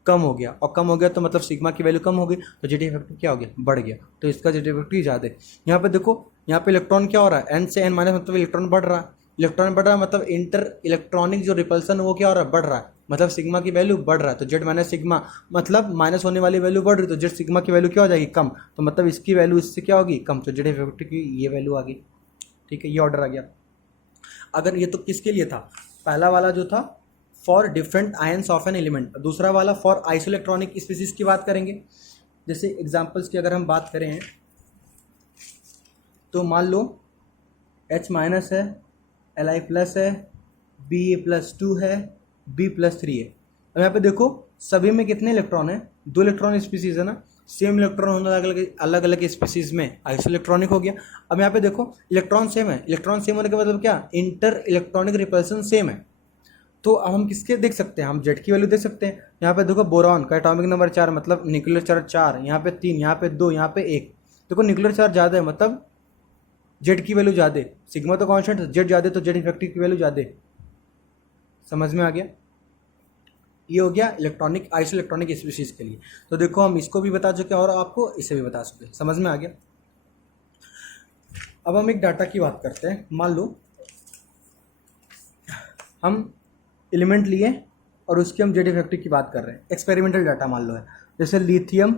कम हो गया, और कम हो गया तो मतलब सिग्मा की वैल्यू कम हो गई, तो जेड इफेक्टिव क्या हो गया बढ़ गया, तो इसका जेड इफेक्टिव ज़्यादा है। यहाँ पे देखो यहाँ पे इलेक्ट्रॉन क्या हो रहा है, एन से एन माइनस मतलब इलेक्ट्रॉन बढ़ रहा है, इलेक्ट्रॉन बढ़ रहा है मतलब इंटर इलेक्ट्रॉनिक जो रिपल्सन वो क्या हो रहा है बढ़ रहा है, मतलब सिग्मा की वैल्यू बढ़ रहा है, तो जेड माइनस सिग्मा मतलब माइनस होने वाली वैल्यू बढ़ रही, तो जेड सिग्मा की वैल्यू क्या हो जाएगी कम, तो मतलब इसकी वैल्यू इससे क्या होगी कम, तो जेड इफेक्टिव की ये वैल्यू आ गई। ठीक है, ये ऑर्डर आ गया। अगर ये तो किसके लिए था, पहला वाला जो था for different ions of an element, दूसरा वाला फॉर आइसोइलेक्ट्रॉनिक स्पीसीज की बात करेंगे। जैसे एग्जांपल्स की अगर हम बात करें तो मान लो H माइनस है, Li प्लस है, Ba+2 है, B+3 है। अब यहाँ पे देखो सभी में कितने इलेक्ट्रॉन है, 2 इलेक्ट्रॉन स्पीसीज है ना, सेम इलेक्ट्रॉन होना अलग अलग स्पीसीज में आइसो इलेक्ट्रॉनिक हो गया। अब यहाँ पे देखो इलेक्ट्रॉन सेम है, इलेक्ट्रॉन सेम होने का मतलब क्या, इंटर इलेक्ट्रॉनिक रिपल्सन सेम है। तो अब हम किसके देख सकते हैं, हम जेड की वैल्यू देख सकते हैं। यहाँ पे देखो बोरॉन का एटॉमिक नंबर 4 मतलब न्यूक्लियर चार्ज 4, यहाँ पे 3, यहाँ पे 2, यहाँ पे 1। देखो न्यूक्लियर चार्ज ज़्यादा है मतलब जेड की वैल्यू ज़्यादा, सिग्मा तो कॉन्स्टेंट, जेड ज़्यादा तो जेड इफेक्टिव की वैल्यू ज़्यादा। समझ में आ गया, ये हो गया इलेक्ट्रॉनिक आइसो इलेक्ट्रॉनिक स्पीशीज के लिए। तो देखो हम इसको भी बता चुके और आपको इसे भी बता चुके, समझ में आ गया। अब हम एक डाटा की बात करते हैं। मान लो हम एलिमेंट लिए और उसकी हम जेड इफेक्टिव की बात कर रहे हैं, एक्सपेरिमेंटल डाटा मान लो है, जैसे lithium,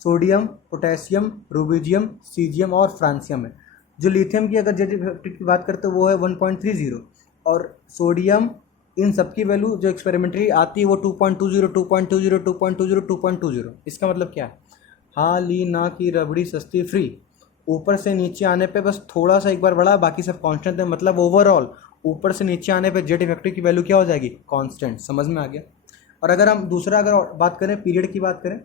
sodium, potassium, rubidium, caesium और फ्रांसियम है। जो लिथियम की अगर जेड इफेक्टिव की बात करते हैं वो है 1.30, और सोडियम, इन सब की वैल्यू जो एक्सपेरिमेंटली आती है वो 2.20, 2.20, 2.20, 2.20। इसका मतलब क्या है, हाँ ली ना की रबड़ी सस्ती फ्री, ऊपर से नीचे आने पे बस थोड़ा सा एक बार बढ़ा, बाकी सब कांस्टेंट है, मतलब ओवरऑल ऊपर से नीचे आने पे जेड इफेक्टिव की वैल्यू क्या हो जाएगी, कांस्टेंट। समझ में आ गया। और अगर हम दूसरा अगर बात करें, पीरियड की बात करें,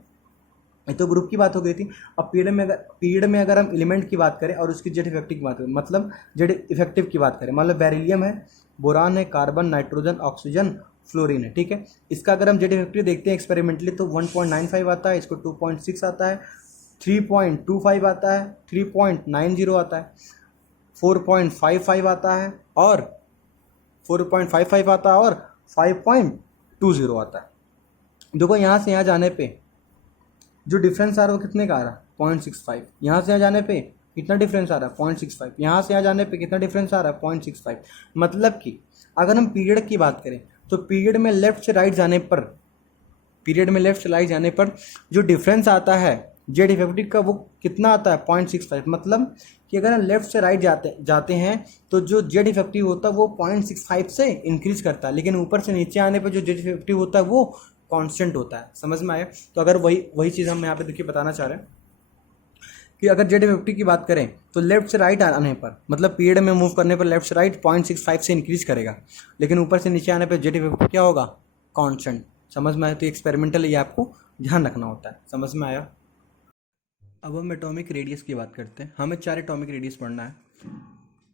ये तो ग्रुप की बात हो गई थी। अब पीरियड में अगर हम एलिमेंट की बात करें और उसकी जेड इफेक्टिव की बात करें, मतलब जेड इफेक्टिव की बात करें, मान लो बेरिलियम है, बोरान है, कार्बन, नाइट्रोजन, ऑक्सीजन, फ्लोरीन है, ठीक है। इसका अगर हम जेड इफेक्टिव देखते हैं एक्सपेरिमेंटली तो 1.95 आता है, इसको 2.6 आता है, 3.25 आता है, 3.90 आता है, 4.55 आता है, और 4.55 आता है, और 5.20 आता है। देखो यहाँ से यहाँ जाने पे जो डिफरेंस आ रहा है वो कितने का आ रहा है, 0.65। यहाँ से यहाँ जाने पे कितना डिफरेंस आ रहा है, 0.65। यहाँ से यहाँ जाने पे कितना डिफरेंस आ रहा है, 0.65। मतलब कि अगर हम पीरियड की बात करें तो पीरियड में लेफ्ट से राइट जाने पर, जो डिफरेंस आता है जेड इफेक्टिव का वो कितना आता है, 0.65। मतलब कि अगर हम लेफ्ट से राइट जाते हैं तो जो जेड इफेक्टिव होता है वो 0.65 से इंक्रीज करता है, लेकिन ऊपर से नीचे आने पर जो जेड इफेक्टिव होता है वो कांस्टेंट होता है। समझ में आया। तो अगर वही चीज़ हम यहाँ पे देखिए बताना चाह रहे हैं कि अगर जेड इफेक्टिव की बात करें तो लेफ्ट से राइट आने पर, मतलब पीरियड में मूव करने पर लेफ्ट से राइट 0.65 से इंक्रीज करेगा, लेकिन ऊपर से नीचे आने पर जेड इफेक्टिव क्या होगा, कांस्टेंट। समझ में आया। तो एक्सपेरिमेंटल ये आपको ध्यान रखना होता है। समझ में आया। अब हम एटॉमिक रेडियस की बात करते हैं। हमें 4 एटॉमिक रेडियस पढ़ना है,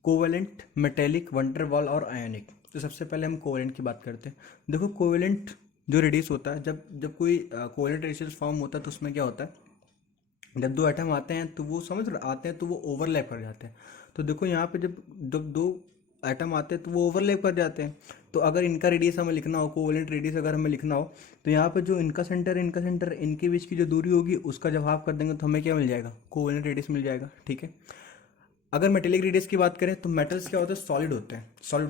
कोवेलेंट, मेटेलिक, वंडरवॉल और आयनिक। तो सबसे पहले हम कोवेलेंट की बात करते हैं। देखो कोवेलेंट जो रेडियस होता है, जब कोई कोवेलेंट रेडियस फॉर्म होता है तो उसमें क्या होता है, जब 2 एटम आते हैं तो वो आते हैं तो वो ओवरलैप कर जाते हैं। तो देखो यहाँ पे जब 2 एटम आते हैं तो वो ओवरलैप कर जाते हैं। तो अगर इनका रेडियस हमें लिखना हो, कोवेलेंट रेडियस अगर हमें लिखना हो, तो यहाँ पे जो इनका सेंटर इनके बीच की जो दूरी होगी उसका जब हाफ कर देंगे तो हमें क्या मिल जाएगा, कोवेलेंट रेडियस मिल जाएगा। ठीक है। अगर मेटेलिक रेडियस की बात करें तो मेटल्स क्या होते हैं, सॉलिड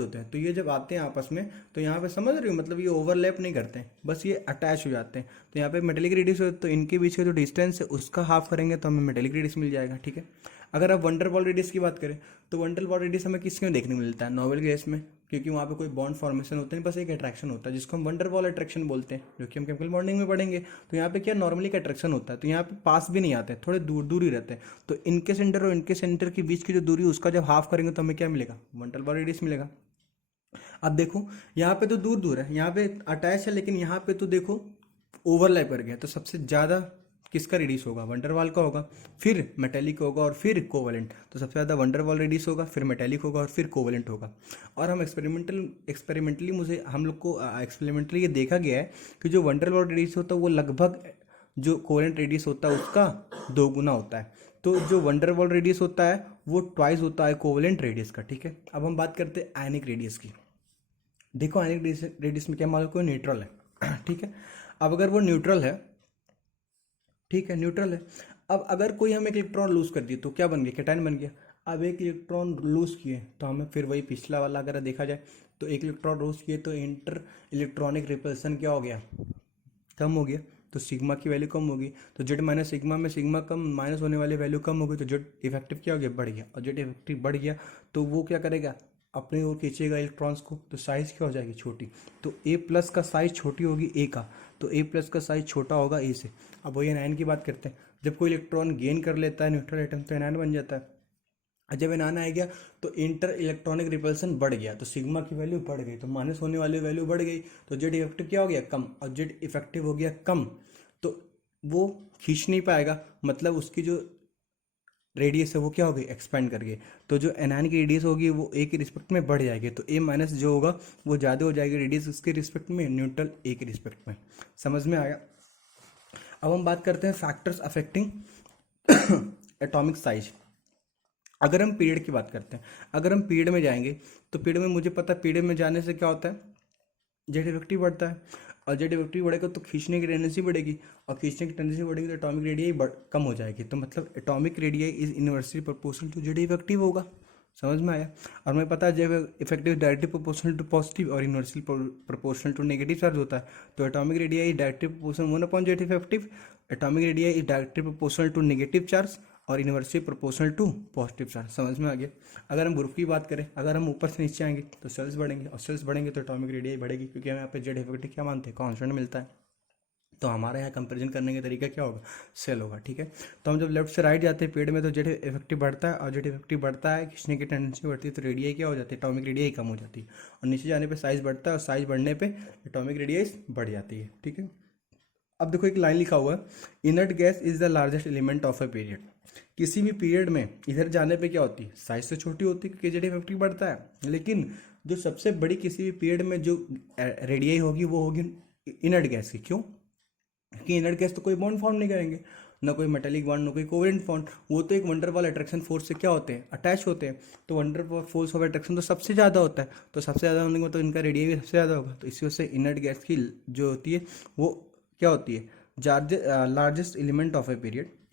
होते हैं। तो ये जब आते हैं आपस में तो यहाँ पे समझ रहे हो, मतलब ये ओवरलैप नहीं करते हैं, बस ये अटैच हो जाते हैं। तो यहाँ पे मेटेलिक रेडियस हो तो इनके बीच का जो डिस्टेंस है उसका हाफ करेंगे तो हमें मेटेलिक रेडियस मिल जाएगा। ठीक है। अगर आप वंडरवॉल रेडियस की बात करें तो वंडरवॉल रेडियस हमें किसमें देखने को मिलता है, नोबेल गैस में, क्योंकि वहाँ पे कोई बॉन्ड फॉर्मेशन होता नहीं, बस एक अट्रैक्शन होता है जिसको हम वंडरवॉल अट्रैक्शन बोलते हैं, जो कि हम केमिकल बॉन्डिंग में पढ़ेंगे। तो यहाँ पे क्या नॉर्मली का अट्रैक्शन होता है, तो यहाँ पे पास भी नहीं आते, थोड़े दूर दूर ही रहते हैं। तो इनके सेंटर और इनके सेंटर के बीच की जो दूरी उसका जब हाफ करेंगे तो हमें क्या मिलेगा, वंडरवॉल रेडियस मिलेगा। अब देखो यहाँ पे तो दूर दूर है, यहाँ पे अटैच है, लेकिन यहाँ पे तो देखो ओवरलैप कर गया। तो सबसे ज़्यादा किसका रेडियस होगा, वंडरवॉल का होगा, फिर मेटेलिक होगा और फिर कोवेलेंट। तो सबसे ज़्यादा वंडरवॉल रेडियस होगा, फिर मेटेलिक होगा और फिर कोवेलेंट होगा। और हम एक्सपेरिमेंटली ये देखा गया है कि जो वंडरवॉल रेडियस होता है वो लगभग जो कोवेलेंट रेडियस होता है उसका 2 गुना होता है। तो जो वंडरवॉल रेडियस होता है वो ट्वाइस होता है कोवेलेंट रेडियस का। ठीक है। अब हम बात करते हैं आयनिक रेडियस की। देखो आयनिक रेडियस में क्या, मान लो कोई न्यूट्रल है, ठीक है। अब अगर वो न्यूट्रल है, ठीक है, न्यूट्रल है। अब अगर कोई हम एक इलेक्ट्रॉन लूज कर दिए तो क्या बन गया, कैटायन बन गया। अब एक इलेक्ट्रॉन लूज किए तो हमें फिर वही पिछला वाला अगर देखा जाए तो एक इलेक्ट्रॉन लूज किए तो इंटर इलेक्ट्रॉनिक रिपल्सन क्या हो गया, कम हो गया। तो सिग्मा की वैल्यू कम होगी, तो जेड माइनस सिग्मा में सिग्मा कम माइनस होने वाली वैल्यू कम होगी, तो जेड इफेक्टिव क्या हो गया, बढ़ गया। और जेड इफेक्टिव बढ़ गया तो वो क्या करेगा, अपनी ओर खींचेगा इलेक्ट्रॉन्स को, तो साइज़ क्या हो जाएगी, छोटी। तो ए प्लस का साइज़ छोटी होगी ए का, तो ए प्लस का साइज़ छोटा होगा ए से। अब वही एनायन की बात करते हैं। जब कोई इलेक्ट्रॉन गेन कर लेता है न्यूट्रल एटम तो एनायन बन जाता है। जब एनान आ गया तो इंटर इलेक्ट्रॉनिक रिपल्सन बढ़ गया, तो सिग्मा की वैल्यू बढ़ गई, तो माइनस होने वाली वैल्यू बढ़ गई, तो जेड इफेक्टिव क्या हो गया, कम, और जेड इफेक्टिव हो गया कम, तो वो खींच नहीं पाएगा, मतलब उसकी जो रेडियस है वो क्या होगी, एक्सपेंड कर गई, तो जो एनान की रेडियस होगी वो ए के रिस्पेक्ट में बढ़ जाएगी, तो ए माइनस जो होगा वो ज़्यादा हो जाएगी रेडियस उसके रिस्पेक्ट में, न्यूट्रल ए के रिस्पेक्ट में। समझ में आया। अब हम बात करते हैं फैक्टर्स अफेक्टिंग एटॉमिक साइज। अगर हम पीरियड की बात करते हैं, अगर हम पीरियड में जाएंगे तो पीरियड में मुझे पता है पीरियड में जाने से क्या होता है, जेड इफेक्टिव बढ़ता है, और जेड इफेक्टिव बढ़ेगा तो खींचने की टेंडेंसी बढ़ेगी, और खींचने की टेंडेंसी बढ़ेगी तो एटॉमिक रेडियाई कम हो जाएगी, तो मतलब atomic radii is inversely proportional to Z effective होगा। समझ में आया। और हमें पता है Z effective directly proportional to positive और inversely proportional to negative charge होता है, तो एटॉमिक रेडियाई डायरेक्टली प्रोपोर्शनल 1/जेड effective, atomic radii is directly proportional to negative charge और inversely proportional to positive charge. समझ में आ गया। अगर हम ग्रुप की बात करें, अगर हम ऊपर से नीचे आएंगे तो सेल्स बढ़ेंगे, और सेल्स बढ़ेंगे तो एटॉमिक रेडियाई बढ़ेगी, क्योंकि हम यहाँ पे जेड इफेक्टिव क्या मानते हैं, कांस्टेंट मिलता है, तो हमारे यहाँ कंपैरिजन करने का तरीका क्या होगा, सेल होगा। ठीक है, तो हम जब लेफ्ट से राइट जाते हैं पेड़ में तो जेड इफेक्टिव बढ़ता है, और जेड इफेक्टिव बढ़ता है खींचने की टेंडेंसी बढ़ती है, तो रेडियाई क्या हो जाती है, एटॉमिक रेडियाई कम हो जाती है, और नीचे जाने पे साइज बढ़ता है, और साइज बढ़ने पे एटॉमिक रेडियाई बढ़ जाती है। ठीक है, अब देखो एक लाइन लिखा हुआ है, inert gas is the largest element of a period. किसी भी पीरियड में इधर जाने पे क्या होती है, साइज तो छोटी होती है क्योंकि जेड इफेक्टिव बढ़ता है, लेकिन जो सबसे बड़ी किसी भी पीरियड में जो रेडियाई होगी वो होगी इनर्ट गैस की। क्यों, कि इनर्ट गैस तो कोई बॉन्ड फॉर्म नहीं करेंगे, ना कोई मेटेलिक बॉन्ड, ना कोई कोवेलेंट बॉन्ड, वो तो एक वंडरवॉल अट्रैक्शन फोर्स से क्या होते हैं, अटैच होते हैं, तो वंडरवॉल फोर्स ऑफ अट्रैक्शन तो सबसे ज़्यादा होता है, तो सबसे ज़्यादा होने के मतलब इनका रेडियस भी सबसे ज़्यादा होगा, तो इसी वजह से इनर्ट गैस की जो होती है वो क्या होती है, largest element of a period.